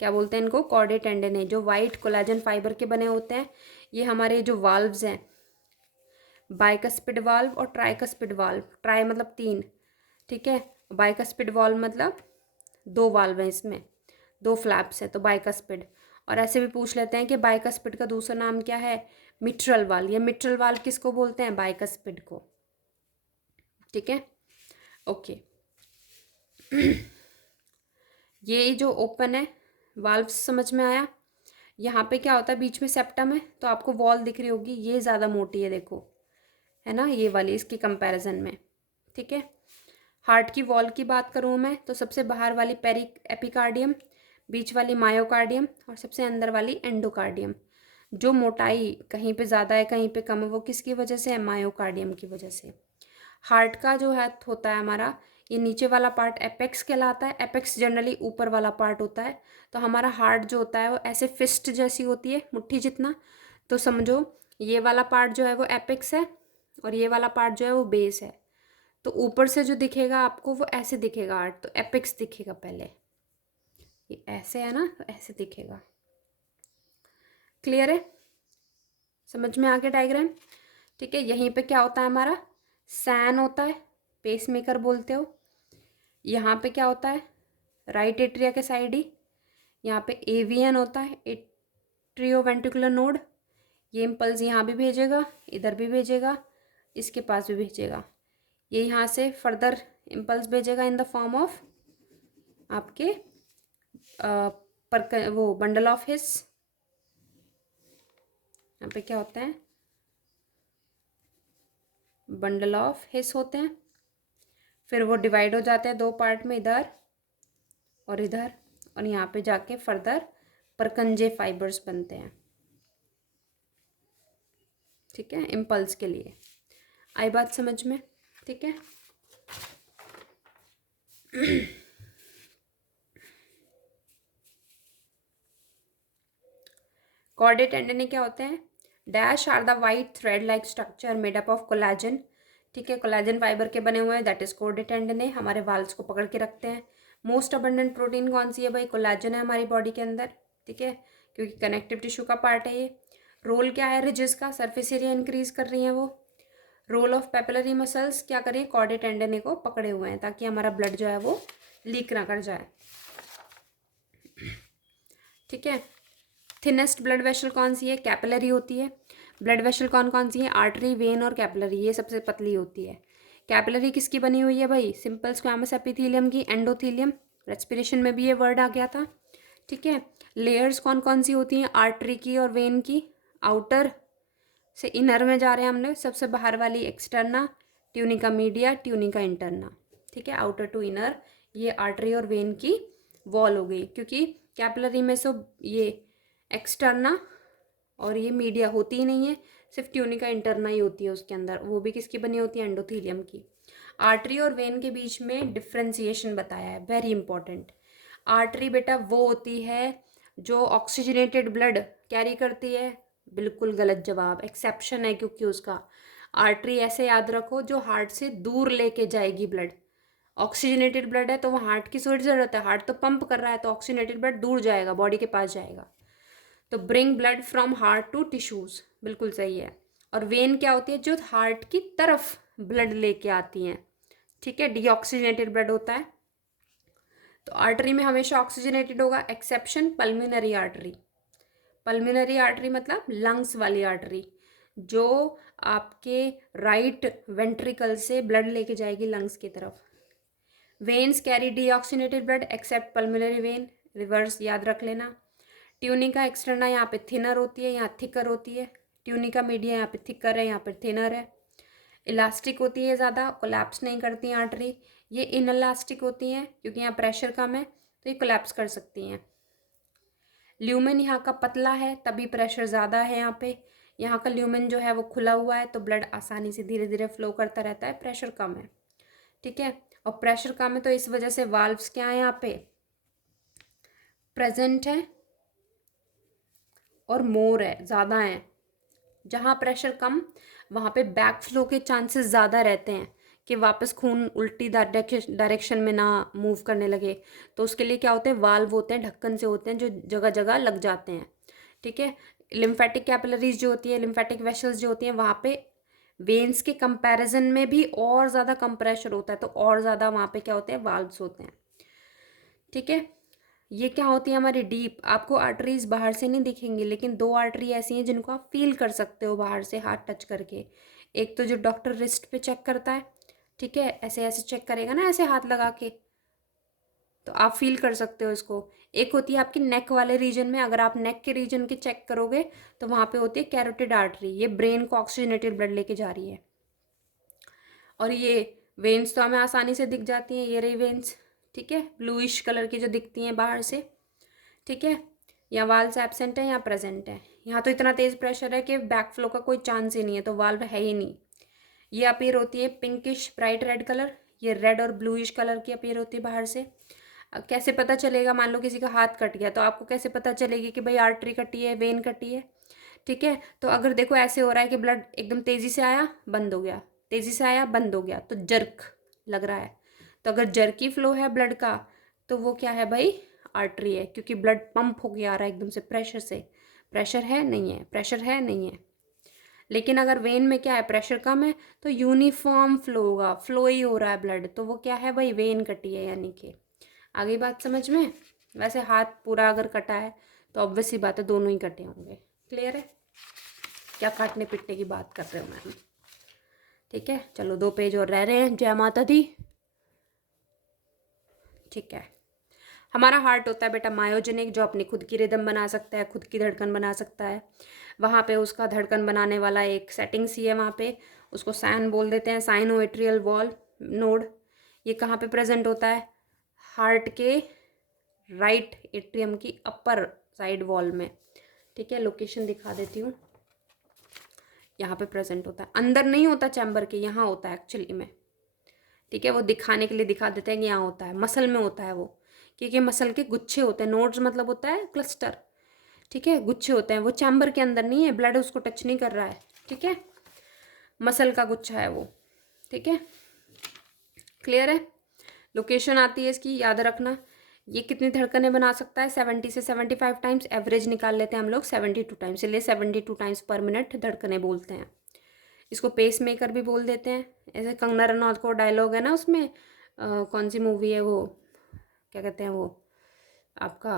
क्या बोलते हैं इनको, कॉर्डे टेंडने, जो वाइट कोलाजन फाइबर के बने होते हैं। ये हमारे जो वाल्व्स हैं, बाइकस्पिड वाल्व और ट्राइकस्पिड वाल्व, ट्राई मतलब 3, ठीक है, बाइकस्पिड वाल्व मतलब 2 वाल्व हैं, इसमें 2 फ्लैप्स है, तो बाइकस्पिड। और ऐसे भी पूछ लेते हैं कि बाइकस्पिड का दूसरा नाम क्या है, मिट्रल वाल्व, या मिट्रल वाल्व किसको बोलते हैं, बाइकस्पिड को, ठीक है, ओके। ये जो ओपन है वाल्व समझ में आया। यहाँ पे क्या होता है, बीच में सेप्टम है, तो आपको वॉल दिख रही होगी, ये ज़्यादा मोटी है, देखो, है ना, ये वाली इसकी कंपैरिजन में, ठीक है। हार्ट की वॉल की बात करूँ मैं, तो सबसे बाहर वाली पेरी एपिकार्डियम, बीच वाली मायोकार्डियम और सबसे अंदर वाली एंडोकार्डियम। जो मोटाई कहीं पे ज़्यादा है कहीं पे कम है, वो किसकी वजह से है, मायोकार्डियम की वजह से। हार्ट का जो है होता है हमारा, ये नीचे वाला पार्ट एपेक्स कहलाता है, एपेक्स जनरली ऊपर वाला पार्ट होता है। तो हमारा हार्ट जो होता है वो ऐसे फिस्ट जैसी होती है, मुट्ठी जितना, तो समझो ये वाला पार्ट जो है वो एपेक्स है और ये वाला पार्ट जो है वो बेस है। तो ऊपर से जो दिखेगा आपको वो ऐसे दिखेगा हार्ट, तो एपेक्स दिखेगा पहले, ये ऐसे है ना, तो ऐसे दिखेगा, क्लियर है, समझ में आ गया डायग्राम, ठीक है। यहीं पे क्या होता है हमारा, सैन होता है, पेसमेकर बोलते हो। यहाँ पे क्या होता है, राइट एट्रिया के साइड ही, यहाँ पे एवीएन होता है, एट्रियो वेंट्रिकुलर नोड, ये इम्पल्स यहाँ भी भेजेगा, इधर भी भेजेगा, इसके पास भी भेजेगा, ये यहाँ से फर्दर इम्पल्स भेजेगा इन द फॉर्म ऑफ आपके वो बंडल ऑफ हिस, यहाँ पे क्या होता है, बंडल ऑफ हिस होते हैं, फिर वो डिवाइड हो जाते हैं 2 पार्ट में, इधर और इधर, और यहाँ पे जाके फर्दर परकंजे फाइबर्स बनते हैं, ठीक है, इम्पल्स के लिए। आई बात समझ में, ठीक है। कॉर्डे टेंडनी क्या होते हैं, dash are the white thread like structure made up of collagen, ठीक है, कोलेजन फाइबर के बने हुए हैं, दैट इज कोर्डेड टेंडन है, हमारे वाल्व्स को पकड़ के रखते हैं। मोस्ट अबंडेंट प्रोटीन कौन सी है भाई? कोलेजन है हमारी बॉडी के अंदर, ठीक है, क्योंकि कनेक्टिव टिश्यू का पार्ट है ये। रोल क्या है रिजिस का? सरफेस एरिया इंक्रीज कर रही है वो। रोल ऑफ पेपिलरी मसल्स क्या करिए? कॉर्डेड टेंडन को पकड़े हुए हैं ताकि हमारा ब्लड जो है वो लीक ना कर जाए, ठीक है। थिनेस्ट ब्लड वेसल कौन सी है? कैपिलरी होती है। ब्लड वेसल कौन कौन सी है? आर्टरी, वेन और कैपिलरी, ये सबसे पतली होती है। कैपिलरी किसकी बनी हुई है भाई? सिंपल स्क्वैमस एपिथेलियम की, एंडोथेलियम, रेस्पिरेशन में भी ये वर्ड आ गया था, ठीक है। लेयर्स कौन कौन सी होती हैं? आर्टरी की और वेन की। आउटर से इनर में जा रहे हैं हम लोग, सबसे बाहर वाली externa, tunica media, tunica interna, ठीक है। आउटर टू इनर, ये आर्टरी और वेन की वॉल हो गई, क्योंकि कैपिलरी में से ये एक्सटर्ना और ये मीडिया होती ही नहीं है, सिर्फ ट्यूनिका इंटरना ही होती है उसके अंदर, वो भी किसकी बनी होती है? एंडोथीलियम की। आर्टरी और वेन के बीच में डिफ्रेंसिएशन बताया है, वेरी इंपॉर्टेंट। आर्टरी बेटा वो होती है जो ऑक्सीजनेटेड ब्लड कैरी करती है, बिल्कुल गलत जवाब, एक्सेप्शन है क्योंकि उसका। आर्टरी ऐसे याद रखो जो हार्ट से दूर लेके जाएगी ब्लड। ऑक्सीजनेटेड ब्लड है तो वो हार्ट की थोड़ी ज़रूरत है, हार्ट तो पंप कर रहा है, तो ऑक्सीजनेटेड ब्लड दूर जाएगा, बॉडी के पास जाएगा। तो bring blood from heart to tissues, बिल्कुल सही है। और वेन क्या होती है? जो हार्ट की तरफ ब्लड लेके आती हैं, ठीक है, डीऑक्सीजनेटेड ब्लड होता है। तो आर्टरी में हमेशा ऑक्सीजनेटेड होगा, exception pulmonary artery. Pulmonary artery मतलब लंग्स वाली आर्टरी, जो आपके राइट वेंट्रिकल से ब्लड लेके जाएगी लंग्स की तरफ। Veins carry deoxygenated blood accept pulmonary vein, reverse याद रख लेना। ट्यूनिका एक्सटर्ना यहाँ पे थिनर होती है, यहाँ थिकर होती है। ट्यूनिका मीडिया यहाँ पे थिकर है, यहाँ पर थिनर है। इलास्टिक होती है ज़्यादा, कोलैप्स नहीं करती आर्टरी। ये इनइलास्टिक होती हैं क्योंकि यहाँ प्रेशर कम है, तो ये कोलैप्स कर सकती हैं। ल्यूमेन यहाँ का पतला है, तभी प्रेशर ज़्यादा है यहाँ पे। यहाँ का ल्यूमेन जो है वो खुला हुआ है, तो ब्लड आसानी से धीरे धीरे फ्लो करता रहता है, प्रेशर कम है, ठीक है। और प्रेशर कम है तो इस वजह से वाल्व्स क्या है यहाँ पे? प्रेजेंट है और मोर है, ज़्यादा है। जहाँ प्रेशर कम, वहाँ पे बैक फ्लो के चांसेस ज़्यादा रहते हैं कि वापस खून उल्टी डायरेक्शन में ना मूव करने लगे। तो उसके लिए क्या होते हैं? वाल्व होते हैं, ढक्कन से होते हैं, जो जगह जगह लग जाते हैं, ठीक है। लिम्फेटिक कैपिलरीज जो होती है, लिम्फेटिक वेसल्स जो होती हैं, वहाँ पे वेन्स के कंपैरिजन में भी और ज़्यादा कम प्रेशर होता है, तो और ज़्यादा वहाँ पे क्या होते हैं? वाल्व्स होते हैं, ठीक है। ये क्या होती है हमारी डीप, आपको आर्टरीज बाहर से नहीं दिखेंगी, लेकिन दो आर्टरी ऐसी हैं जिनको आप फील कर सकते हो बाहर से हाथ टच करके। एक तो जो डॉक्टर रिस्ट पे चेक करता है, ठीक है, ऐसे ऐसे चेक करेगा ना, ऐसे हाथ लगा के, तो आप फील कर सकते हो इसको। एक होती है आपकी नेक वाले रीजन में, अगर आप नेक के रीजन के चेक करोगे तो वहाँ पे होती है कैरोटिड आर्टरी, ये ब्रेन को ऑक्सीजनेटेड ब्लड लेके जा रही है। और ये वेन्स तो हमें आसानी से दिख जाती हैं, ये रही वेन्स, ठीक है, ब्लूइश कलर की जो दिखती हैं बाहर से, ठीक है। या वाल्व एब्सेंट है या प्रेजेंट है। यहाँ तो इतना तेज़ प्रेशर है कि बैक फ्लो का कोई चांस ही नहीं है, तो वाल्व है ही नहीं। ये अपीयर होती है पिंकिश ब्राइट रेड कलर, ये रेड और ब्लूइश कलर की अपीयर होती है बाहर से। कैसे पता चलेगा? मान लो किसी का हाथ कट गया, तो आपको कैसे पता चलेगी कि भाई आर्टरी कटी है, वेन कटी है, ठीक है। तो अगर देखो ऐसे हो रहा है कि ब्लड एकदम तेज़ी से आया, बंद हो गया, तेज़ी से आया, बंद हो गया, तो जर्क लग रहा है। तो अगर जर्की फ्लो है ब्लड का, तो वो क्या है भाई? आर्टरी है, क्योंकि ब्लड पंप होके आ रहा है एकदम से प्रेशर से। प्रेशर है नहीं है, प्रेशर है नहीं है। लेकिन अगर वेन में क्या है? प्रेशर कम है, तो यूनिफॉर्म फ्लो होगा, फ्लो ही हो रहा है ब्लड, तो वो क्या है भाई? वेन कटी है, यानी कि। आगे बात समझ में? वैसे हाथ पूरा अगर कटा है तो ऑब्वियस ही बात है दोनों ही कटे होंगे। क्लियर है? क्या काटने पिटने की बात कर रहे हो मैम? ठीक है, चलो 2 पेज और रह रहे हैं। जय माता दी। ठीक है, हमारा हार्ट होता है बेटा मायोजेनिक, जो अपनी खुद की रिदम बना सकता है, खुद की धड़कन बना सकता है। वहाँ पे उसका धड़कन बनाने वाला एक सेटिंग सी है, वहाँ पे उसको सैन बोल देते हैं, साइनो एट्रियल वॉल नोड। ये कहाँ पे प्रेजेंट होता है? हार्ट के राइट एट्रियम की अपर साइड वॉल में, ठीक है। लोकेशन दिखा देती हूँ, यहाँ पे प्रेजेंट होता है, अंदर नहीं होता चैम्बर के, यहाँ होता है एक्चुअली में, ठीक है। वो दिखाने के लिए दिखा देते हैं कि यहाँ होता है, मसल में होता है वो, क्योंकि मसल के गुच्छे होते हैं, नोड्स मतलब होता है क्लस्टर, ठीक है, गुच्छे होते हैं, वो चैम्बर के अंदर नहीं है, ब्लड उसको टच नहीं कर रहा है, ठीक है, मसल का गुच्छा है वो, ठीक है, क्लियर है। लोकेशन आती है इसकी, याद रखना। ये कितनी धड़कनें बना सकता है? 70 से 75 टाइम्स। एवरेज निकाल लेते हैं हम लोग 72 टाइम्स, इसलिए 72 टाइम्स पर मिनट धड़कनें बोलते हैं। इसको पेस मेकर भी बोल देते हैं। ऐसे कंगना रनौत को डायलॉग है ना उसमें, कौन सी मूवी है वो, क्या कहते हैं वो, आपका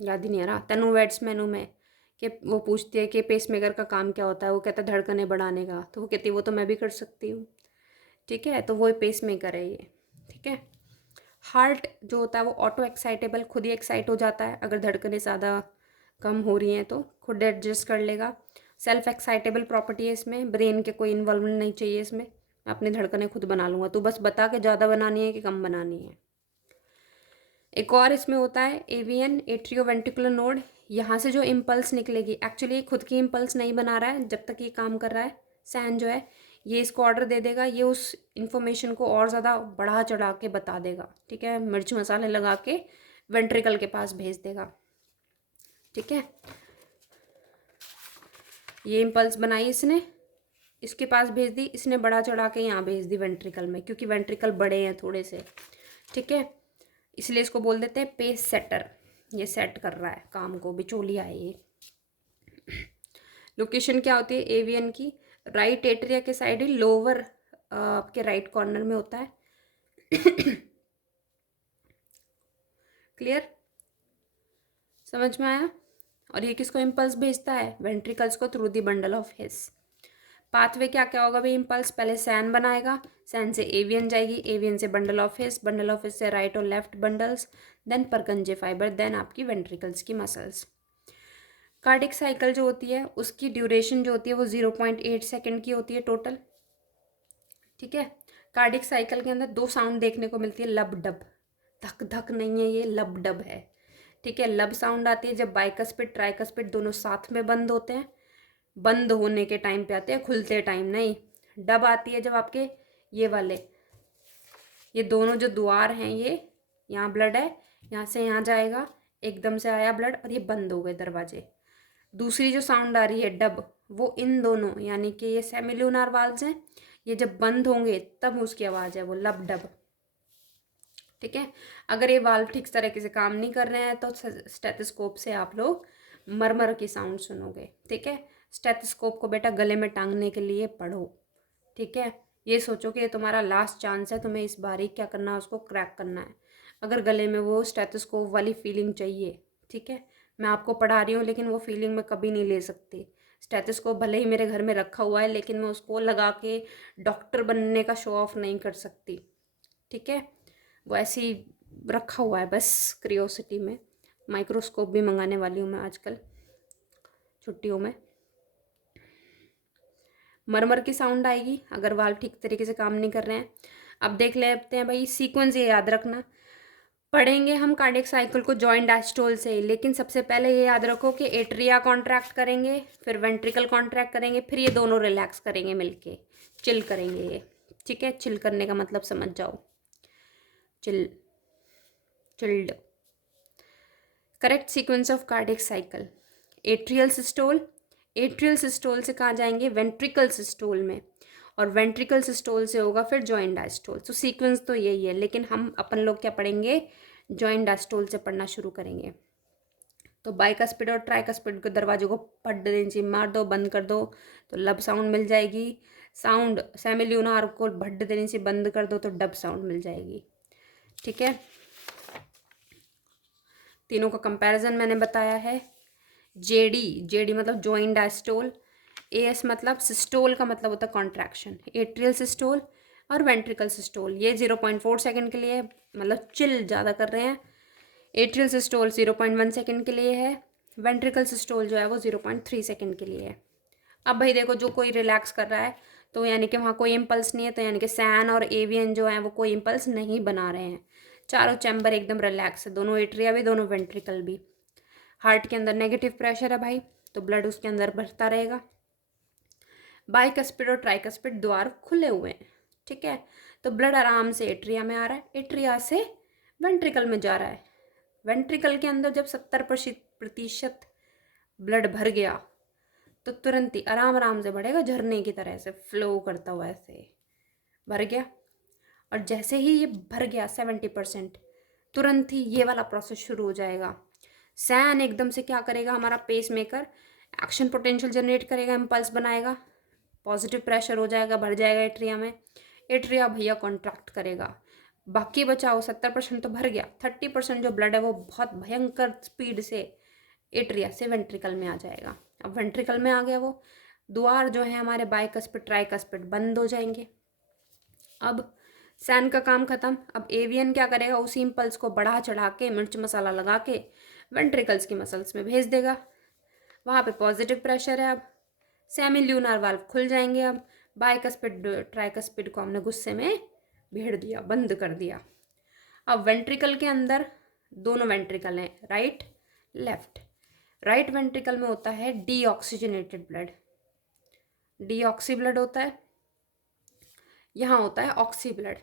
याद ही नहीं आ रहा, तनु वेड्स मैनू में, कि वो पूछती है कि पेस मेकर का काम क्या होता है, वो कहता है धड़कनें बढ़ाने का, तो वो कहती है वो तो मैं भी कर सकती हूँ। ठीक है, तो वो पेस मेकर है ये। ठीक है, हार्ट जो होता है वो ऑटो एक्साइटेबल, खुद ही एक्साइट हो जाता है। अगर धड़कनें ज़्यादा कम हो रही हैं तो खुद एडजस्ट कर लेगा। सेल्फ एक्साइटेबल प्रॉपर्टी है इसमें, ब्रेन के कोई इन्वॉल्वमेंट नहीं चाहिए इसमें। मैं अपनी धड़कनें खुद बना लूँगा, तू बस बता के ज़्यादा बनानी है कि कम बनानी है। एक और इसमें होता है एवियन एट्रियोवेंट्रिकुलर नोड। यहाँ से जो इम्पल्स निकलेगी, एक्चुअली खुद की इम्पल्स नहीं बना रहा है जब तक ये काम कर रहा है, सैन जो है ये इसको ऑर्डर दे देगा, ये उस इन्फॉर्मेशन को और ज़्यादा बढ़ा चढ़ा के बता देगा। ठीक है, मिर्च मसाले लगा के वेंट्रिकल के पास भेज देगा। ठीक है, ये इम्पल्स बनाई इसने, इसके पास भेज दी, इसने बढ़ा चढ़ा के यहाँ भेज दी वेंट्रिकल में, क्योंकि वेंट्रिकल बड़े हैं थोड़े से। ठीक है, इसलिए इसको बोल देते हैं पेस सेटर। ये सेट कर रहा है काम को, बिचौलिया है ये। लोकेशन क्या होती है एवियन की? राइट एट्रिया के साइड ही, लोअर आपके राइट कॉर्नर में होता है। क्लियर, समझ में आया? और ये किसको इम्पल्स भेजता है? वेंट्रिकल्स को, through the bundle of his. Pathway क्या क्या होगा भाई? इम्पल्स पहले सैन बनाएगा, सैन से एवियन जाएगी, एवियन से bundle of His, bundle of His से राइट और left bundles, then Purkinje fibre, then आपकी वेंट्रिकल्स की मसल्स। कार्डिक साइकिल जो होती है उसकी ड्यूरेशन जो होती है वो 0.8 सेकेंड की होती है टोटल। ठीक है, कार्डिक साइकिल के अंदर दो साउंड देखने को मिलती है, लब डब। धक धक नहीं है ये, लब डब है। ठीक है, लब साउंड आती है जब बाइकस्पिड ट्राइकस्पिड दोनों साथ में बंद होते हैं, बंद होने के टाइम पे आते हैं, खुलते टाइम नहीं। डब आती है जब आपके ये वाले, ये दोनों जो द्वार हैं, ये यहाँ ब्लड है, यहाँ से यहाँ जाएगा, एकदम से आया ब्लड और ये बंद हो गए दरवाजे। दूसरी जो साउंड आ रही है डब, वो इन दोनों, यानी कि ये सेमिल्यूनार वाल्व्स हैं, ये जब बंद होंगे तब उसकी आवाज़ है वो लब डब। ठीक है, अगर ये वाल्व ठीक तरीके से काम नहीं कर रहे हैं तो स्टेथोस्कोप से आप लोग मरमर की साउंड सुनोगे। ठीक है, स्टेथोस्कोप को बेटा गले में टांगने के लिए पढ़ो। ठीक है, ये सोचो कि ये तुम्हारा लास्ट चांस है, तुम्हें इस बार ही क्या करना है, उसको क्रैक करना है। अगर गले में वो स्टेथोस्कोप वाली फीलिंग चाहिए, ठीक है, मैं आपको पढ़ा रही हूँ लेकिन वो फीलिंग मैं कभी नहीं ले सकती। स्टेथोस्कोप भले ही मेरे घर में रखा हुआ है, लेकिन मैं उसको लगा के डॉक्टर बनने का शो ऑफ नहीं कर सकती। ठीक है, वो ऐसे ही रखा हुआ है बस क्रियोसिटी में। माइक्रोस्कोप भी मंगाने वाली हूँ मैं आजकल छुट्टियों में। मरमर की साउंड आएगी अगर वाल्व ठीक तरीके से काम नहीं कर रहे हैं। अब देख लेते हैं भाई, सीक्वेंस ये याद रखना। पढ़ेंगे हम कार्डियक साइकिल को जॉइंट डायस्टोल से, लेकिन सबसे पहले ये याद रखो कि एट्रिया कॉन्ट्रैक्ट करेंगे, फिर वेंट्रिकल कॉन्ट्रैक्ट करेंगे, फिर ये दोनों रिलैक्स करेंगे मिलके, चिल करेंगे ये। ठीक है, चिल करने का मतलब समझ जाओ, chill, chilled. Correct sequence of cardiac cycle, atrial systole, atrial systole से कहाँ जाएंगे? वेंट्रिकल सिस्टोल में, और वेंट्रिकल सिस्टोल से होगा फिर जॉइंट डायस्टोल। तो सीक्वेंस तो यही है, लेकिन हम अपन लोग क्या पढ़ेंगे? जॉइंट डायस्टोल से पढ़ना शुरू करेंगे। तो बाइकस्पिड और ट्राइकस्पिड के दरवाजे को पट देंची मार दो, बंद कर दो तो लब साउंड मिल जाएगी। साउंड सेमिल्यूनार को भड्ड देने से बंद कर दो तो डब साउंड मिल जाएगी। ठीक है, तीनों का कंपैरिजन मैंने बताया है। जेडी, जेडी मतलब जॉइंट डायस्टोल, एएस मतलब सिस्टोल का मतलब होता है कॉन्ट्रैक्शन, एट्रियल सिस्टोल और वेंट्रिकल सिस्टोल। ये 0.4 सेकंड के लिए, मतलब चिल ज़्यादा कर रहे हैं। एट्रियल सिस्टोल 0.1 सेकंड के लिए है, वेंट्रिकल सिस्टोल जो है वो 0.3 सेकंड के लिए है। अब भाई देखो, जो कोई रिलैक्स कर रहा है तो यानी कि वहाँ कोई इम्पल्स नहीं है, तो यानी कि सैन और एवियन जो है वो कोई इम्पल्स नहीं बना रहे हैं। चारों चैम्बर एकदम रिलैक्स है, दोनों एट्रिया भी, दोनों वेंट्रिकल भी। हार्ट के अंदर नेगेटिव प्रेशर है भाई, तो ब्लड उसके अंदर बढ़ता रहेगा। बाइकस्पिड और ट्राइकस्पिड द्वार खुले हुए हैं। ठीक है, तो ब्लड आराम से एट्रिया में आ रहा है, एट्रिया से वेंट्रिकल में जा रहा है। वेंट्रिकल के अंदर जब 70% ब्लड भर गया तो तुरंत ही आराम आराम से बढ़ेगा, झरने की तरह से फ्लो करता हुआ ऐसे भर गया। और जैसे ही ये भर गया 70%, तुरंत ही ये वाला प्रोसेस शुरू हो जाएगा। सैन एकदम से क्या करेगा, हमारा pacemaker action potential generate करेगा, इम्पल्स बनाएगा, पॉजिटिव प्रेशर हो जाएगा, भर जाएगा एट्रिया में। एट्रिया भैया कॉन्ट्रैक्ट करेगा। बाकी बचाओ 70% तो भर गया, 30% जो ब्लड है वो बहुत भयंकर स्पीड से एट्रिया से वेंट्रिकल में आ जाएगा। अब वेंट्रिकल में आ गया वो, द्वार जो है हमारे बाइकस्पिड ट्राइकस्पिड बंद हो जाएंगे। अब सैन का काम खत्म। अब एवियन क्या करेगा, उसी इम्पल्स को बढ़ा चढ़ा के मिर्च मसाला लगा के वेंट्रिकल्स की मसल्स में भेज देगा। वहाँ पे पॉजिटिव प्रेशर है। अब सेमी ल्यूनार वाल्व खुल जाएंगे। अब बाइकस्पिड ट्राइकस्पिड को हमने गुस्से में भेड़ दिया, बंद कर दिया। अब वेंट्रिकल के अंदर दोनों वेंट्रिकल हैं, राइट लेफ्ट। राइट वेंट्रिकल में होता है डीऑक्सीजनेटेड ब्लड, डीऑक्सी ब्लड होता है, यहाँ होता है ऑक्सी ब्लड।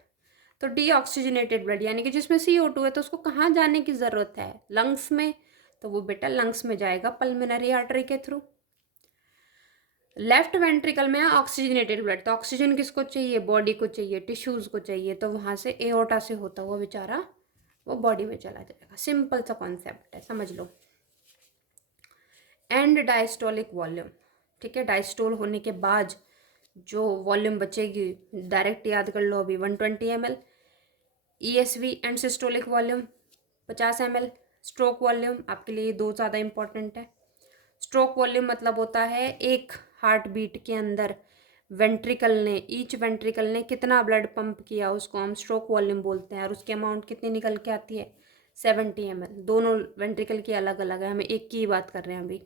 तो डीऑक्सीजनेटेड ब्लड यानी कि जिसमें CO2 है, तो उसको कहाँ जाने की ज़रूरत है, लंग्स में। तो वो बेटा लंग्स में जाएगा पल्मोनरी आर्टरी के थ्रू। लेफ्ट वेंट्रिकल में है ऑक्सीजनेटेड ब्लड, तो ऑक्सीजन किसको चाहिए, बॉडी को चाहिए, टिश्यूज़ को चाहिए, तो वहाँ से एओर्टा से होता हुआ बेचारा वो बॉडी में चला जाएगा। सिंपल सा कॉन्सेप्ट है, समझ लो। एंड डायस्टोलिक वॉल्यूम, ठीक है, डायस्टोल होने के बाद जो वॉल्यूम बचेगी डायरेक्ट याद कर लो अभी, 120 ml। ESV and systolic volume 50 ml। Stroke volume आपके लिए दो ज़्यादा इंपॉर्टेंट है। स्ट्रोक वॉल्यूम मतलब होता है एक हार्ट बीट के अंदर वेंट्रिकल ने, ईच वेंट्रिकल ने कितना ब्लड पंप किया, उसको हम स्ट्रोक वॉल्यूम बोलते हैं। और उसकी अमाउंट कितनी निकल के आती है, 70 ml। दोनों वेंट्रिकल की अलग अलग है, हमें एक की ही बात कर रहे हैं अभी,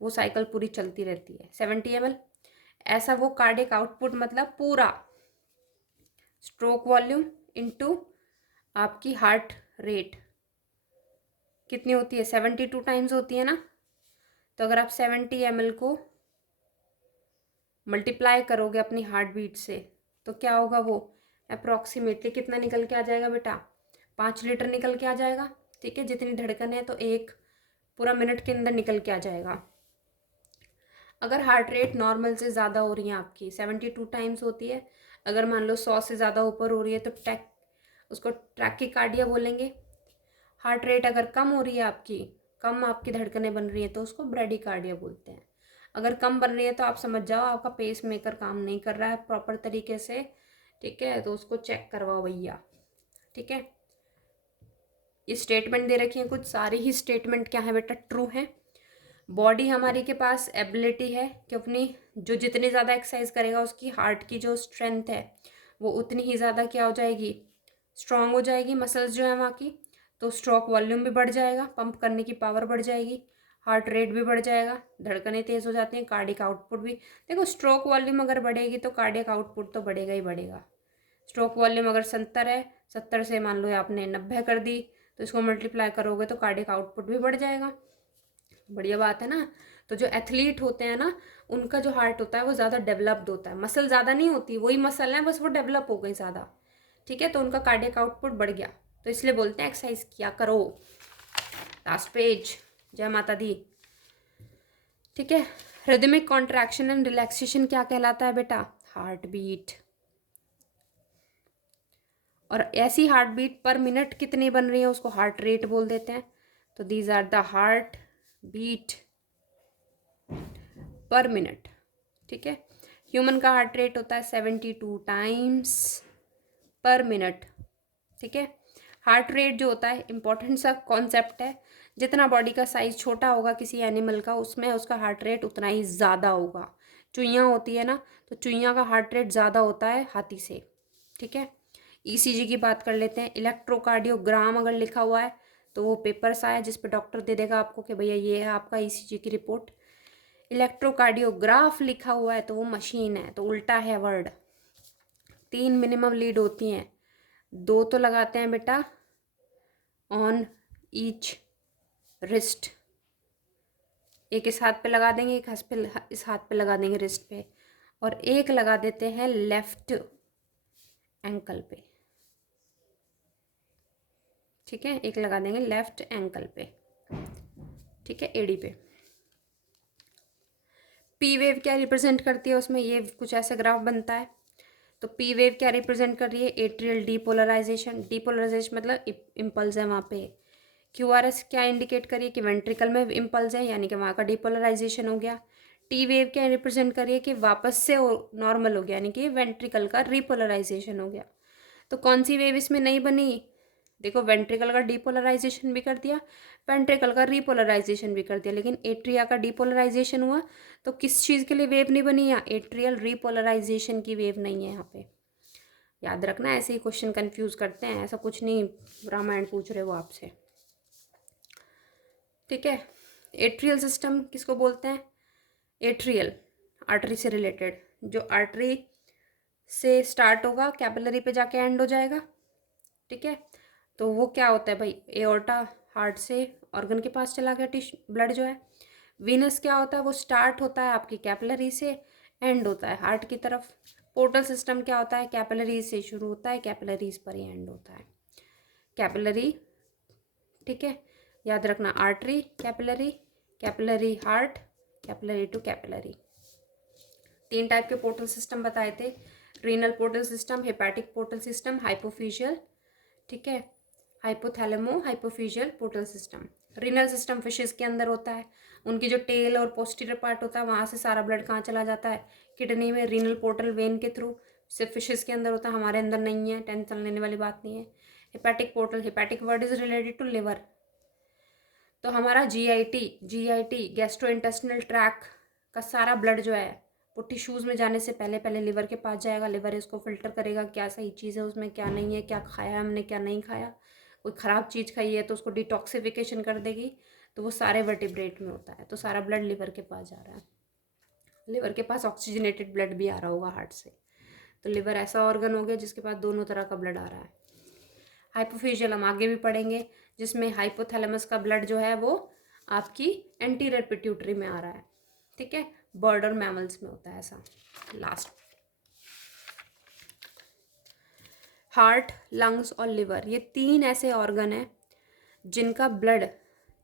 वो साइकिल पूरी चलती रहती है। 70 ml ऐसा वो कार्डियक आउटपुट, मतलब पूरा स्ट्रोक वॉल्यूम इनटू आपकी हार्ट रेट कितनी होती है, 72 टाइम्स होती है ना। तो अगर आप 70 ml को मल्टीप्लाई करोगे अपनी हार्ट बीट से, तो क्या होगा, वो अप्रॉक्सीमेटली कितना निकल के आ जाएगा बेटा, 5 लीटर निकल के आ जाएगा। ठीक है, जितनी धड़कन है तो एक पूरा मिनट के अंदर निकल के आ जाएगा। अगर हार्ट रेट नॉर्मल से ज़्यादा हो रही है आपकी, 72 टाइम्स होती है, अगर मान लो 100 से ज़्यादा ऊपर हो रही है तो उसको ट्रैकिकार्डिया बोलेंगे। हार्ट रेट अगर कम हो रही है आपकी, कम आपकी धड़कनें बन रही हैं, तो उसको ब्रेडिकार्डिया बोलते हैं। अगर कम बन रही है तो आप समझ जाओ आपका पेस मेकर काम नहीं कर रहा है प्रॉपर तरीके से। ठीक है, तो उसको चेक करवाओ भैया। ठीक है, ये स्टेटमेंट दे रखी है कुछ, सारी ही स्टेटमेंट क्या है बेटा, ट्रू है। बॉडी हमारी के पास एबिलिटी है कि अपनी जो जितनी ज़्यादा एक्सरसाइज करेगा उसकी हार्ट की जो स्ट्रेंथ है वो उतनी ही ज़्यादा क्या हो जाएगी, स्ट्रांग हो जाएगी, मसल्स जो है वहाँ की। तो स्ट्रोक वॉल्यूम भी बढ़ जाएगा, पंप करने की पावर बढ़ जाएगी, हार्ट रेट भी बढ़ जाएगा, धड़कनें तेज़ हो जाती हैं, कार्डियक आउटपुट भी। देखो स्ट्रोक वॉल्यूम अगर बढ़ेगी तो कार्डियक आउटपुट तो बढ़ेगा ही बढ़ेगा। स्ट्रोक वॉल्यूम अगर 70 है, 70 से मान लो आपने 90 कर दी, तो इसको मल्टीप्लाई करोगे तो कार्डियक आउटपुट भी बढ़ जाएगा। बढ़िया बात है ना। तो जो एथलीट होते हैं ना, उनका जो हार्ट होता है वो ज़्यादा डेवलप्ड होता है, मसल ज़्यादा नहीं होती, वही मसल है बस वो डेवलप हो गई ज़्यादा। ठीक है, तो उनका कार्डियक आउटपुट बढ़ गया, तो इसलिए बोलते हैं एक्सरसाइज किया करो। लास्ट पेज, जय माता दी। ठीक है, रिदमिक कॉन्ट्रैक्शन एंड रिलैक्सेशन क्या कहलाता है बेटा, हार्ट बीट। और ऐसी हार्ट बीट पर मिनट कितनी बन रही है उसको हार्ट रेट बोल देते हैं। तो these are the heart beat per minute. ठीक है, ह्यूमन का हार्ट रेट होता है 72 टाइम्स पर मिनट। ठीक है, हार्ट रेट जो होता है इंपॉर्टेंट सा कॉन्सेप्ट है। जितना बॉडी का साइज छोटा होगा किसी एनिमल का, उसमें उसका हार्ट रेट उतना ही ज़्यादा होगा। चुईयाँ होती है ना, तो चुईयाँ का हार्ट रेट ज़्यादा होता है हाथी से। ठीक है, ECG की बात कर लेते हैं। इलेक्ट्रोकार्डियोग्राम अगर लिखा हुआ है तो वो पेपर्स आया जिस पे डॉक्टर दे देगा आपको कि भैया ये है आपका ECG की रिपोर्ट। इलेक्ट्रोकार्डियोग्राफ लिखा हुआ है तो वो मशीन है, तो उल्टा है वर्ड। 3 मिनिमम लीड होती हैं, 2 तो लगाते हैं बेटा ऑन ईच रिस्ट, एक इस हाथ पे लगा देंगे, एक इस हाथ पे लगा देंगे रिस्ट पे, और एक लगा देते हैं लेफ्ट एंकल पे। ठीक है, एक लगा देंगे लेफ्ट एंकल पे। ठीक है, एडी पे। पी वेव क्या रिप्रेजेंट करती है उसमें, ये कुछ ऐसा ग्राफ बनता है। तो तो पी वेव क्या रिप्रेजेंट कर रही है? Atrial depolarisation. डीपोलराइजेशन मतलब इम्पल्स है वहाँ पे। क्यू आर एस क्या इंडिकेट करिए कि वेंट्रिकल में इम्पल्स है, यानी कि वहाँ का डीपोलराइजेशन हो गया। टी वेव क्या रिप्रेजेंट करिए कि वापस से नॉर्मल हो गया, यानी कि वेंट्रिकल का रिपोलराइजेशन हो गया। तो कौन सी वेव इसमें नहीं बनी? देखो, वेंट्रिकल का डीपोलराइजेशन भी कर दिया, वेंट्रिकल का रिपोलराइजेशन भी कर दिया, लेकिन एट्रिया का डीपोलराइजेशन हुआ। तो किस चीज़ के लिए वेव नहीं बनी? यहाँ एट्रियल रिपोलराइजेशन की वेव नहीं है यहाँ पे। याद रखना, ऐसे ही क्वेश्चन कंफ्यूज करते हैं, ऐसा कुछ नहीं रामायण पूछ रहे वो आपसे। ठीक है। एट्रियल सिस्टम किसको बोलते हैं? एट्रियल आर्टरी से रिलेटेड, जो आर्टरी से स्टार्ट होगा कैपिलरी पे जाके एंड हो जाएगा। ठीक है। तो वो क्या होता है भाई? एओर्टा हार्ट से ऑर्गन के पास चला गया ब्लड जो है। वीनस क्या होता है? वो स्टार्ट होता है आपकी कैपिलरी से, एंड होता है हार्ट की तरफ। पोर्टल सिस्टम क्या होता है? कैपिलरी से शुरू होता है, कैपिलरीज पर ही एंड होता है। कैपिलरी, ठीक है, याद रखना, artery, capillary, capillary heart, capillary to capillary. 3 type के पोर्टल सिस्टम बताए थे, renal portal system, hepatic portal system, hypophysial, ठीक है, hypothalamo hypophysial portal system. Renal system fishes के अंदर होता है, उनकी जो टेल और पोस्टीरियर पार्ट होता है वहाँ से सारा ब्लड कहाँ चला जाता है? किडनी में, रीनल पोर्टल वेन के थ्रू। सिर्फ फिशेस के अंदर होता है, हमारे अंदर नहीं है, टेंशन लेने वाली बात नहीं है। Hepatic portal, hepatic word is related to liver. तो हमारा जीआईटी गैस्ट्रोइंटेस्टिनल ट्रैक का सारा ब्लड जो है वो टिश्यूज़ में जाने से पहले पहले लिवर के पास जाएगा। लिवर इसको फिल्टर करेगा, क्या सही चीज़ है उसमें, क्या नहीं है, क्या खाया है हमने, क्या नहीं खाया। कोई ख़राब चीज़ खाई है तो उसको डिटॉक्सिफिकेशन कर देगी। तो वो सारे वर्टिब्रेट में होता है। तो सारा ब्लड लिवर के पास जा रहा है। लिवर के पास ऑक्सीजनेटेड ब्लड भी आ रहा होगा हार्ट से। तो लिवर ऐसा ऑर्गन हो गया जिसके पास दोनों तरह का ब्लड आ रहा है। हाइपोफिशियल हम आगे भी पढ़ेंगे, जिसमें हाइपोथैलेमस का ब्लड जो है वो आपकी एंटीरियर पिट्यूटरी में आ रहा है। ठीक है, बर्ड और मैमल्स में होता है ऐसा। लास्ट, हार्ट, लंग्स और लिवर, ये 3 ऐसे ऑर्गन हैं जिनका ब्लड,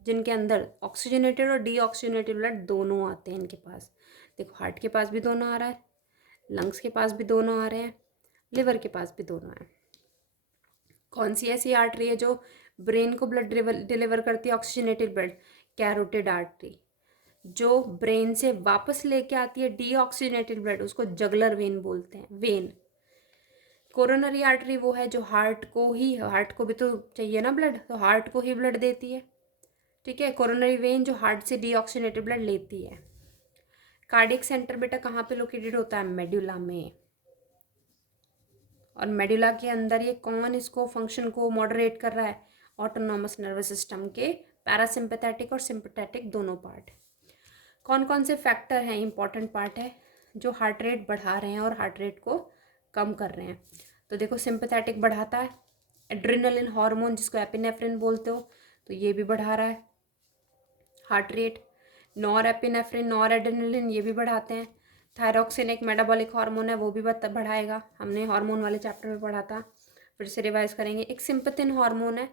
जिनके अंदर ऑक्सीजनेटेड और डीऑक्सीजनेटेड ब्लड दोनों आते हैं इनके पास। देखो, हार्ट के पास भी दोनों आ रहा है, लंग्स के पास भी दोनों आ रहे हैं, लिवर के पास भी दोनों हैं। कौन सी ऐसी आर्टरी है जो ब्रेन को ब्लड डिलीवर करती है ऑक्सीजनेटेड ब्लड? Carotid artery. जो ब्रेन से वापस लेके आती है डीऑक्सीजनेटेड ब्लड, उसको जगलर वेन बोलते हैं, वेन। कोरोनरी आर्टरी वो है जो हार्ट को भी तो चाहिए ना ब्लड, तो हार्ट को ही ब्लड देती है। ठीक है, कोरोनरी वेन जो हार्ट से डीऑक्सीजनेटेड ब्लड लेती है। कार्डियक सेंटर बेटा कहाँ पे लोकेटेड होता है? मेडुला में। और मेडुला के अंदर ये कौन इसको फंक्शन को मॉडरेट कर रहा है? ऑटोनॉमस नर्वस सिस्टम के पैरासिम्पैथेटिक और सिंपैथेटिक दोनों पार्ट। कौन कौन से फैक्टर हैं, इंपॉर्टेंट पार्ट है, जो हार्ट रेट बढ़ा रहे हैं और हार्ट रेट को कम कर रहे हैं? तो देखो, सिंपैथेटिक बढ़ाता है, एड्रेनलिन हार्मोन जिसको एपिनेफ्रिन बोलते हो, तो ये भी बढ़ा रहा है heart rate. Nor epinephrine, nor adrenaline, ये भी बढ़ाते हैं। थायरॉक्सिन एक मेटाबॉलिक हार्मोन है, वो भी बढ़ाएगा, हमने हार्मोन वाले चैप्टर में पढ़ा था, फिर से रिवाइज करेंगे। एक सिंपथिन हार्मोन है,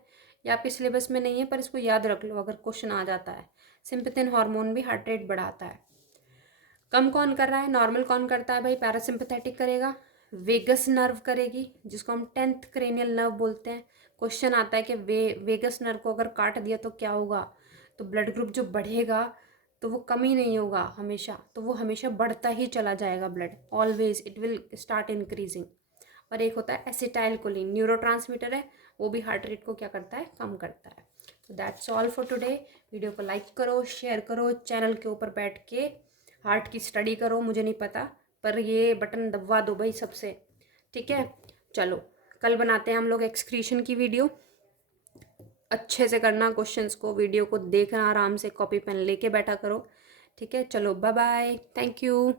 ये आपके सिलेबस में नहीं है पर इसको याद रख लो अगर क्वेश्चन आ जाता है। सिंपथिन हार्मोन भी हार्ट रेट बढ़ाता है। कम कौन कर रहा है? नॉर्मल कौन करता है भाई? पैरासिम्पैथेटिक करेगा, वेगस नर्व करेगी, जिसको हम 10th क्रेनियल नर्व बोलते हैं। क्वेश्चन आता है कि वेगस नर्व को अगर काट दिया तो क्या होगा? तो ब्लड ग्रुप जो बढ़ेगा तो वो कमी नहीं होगा हमेशा, तो वो हमेशा बढ़ता ही चला जाएगा blood, always it will start increasing. और एक होता है एसिटाइलकोलिन, न्यूरोट्रांसमीटर है, वो भी हार्ट रेट को क्या करता है? कम करता है। तो that's all for today. Video को लाइक करो, शेयर करो, चैनल के ऊपर बैठ के हार्ट की स्टडी करो, मुझे नहीं पता पर ये बटन दबवा दो भाई सबसे। ठीक है, चलो कल बनाते हैं हम लोग एक्सक्रीशन की वीडियो। अच्छे से करना क्वेश्चंस को, वीडियो को देखना आराम से, कॉपी पेन लेके बैठा करो। ठीक है, चलो बाय बाय, थैंक यू।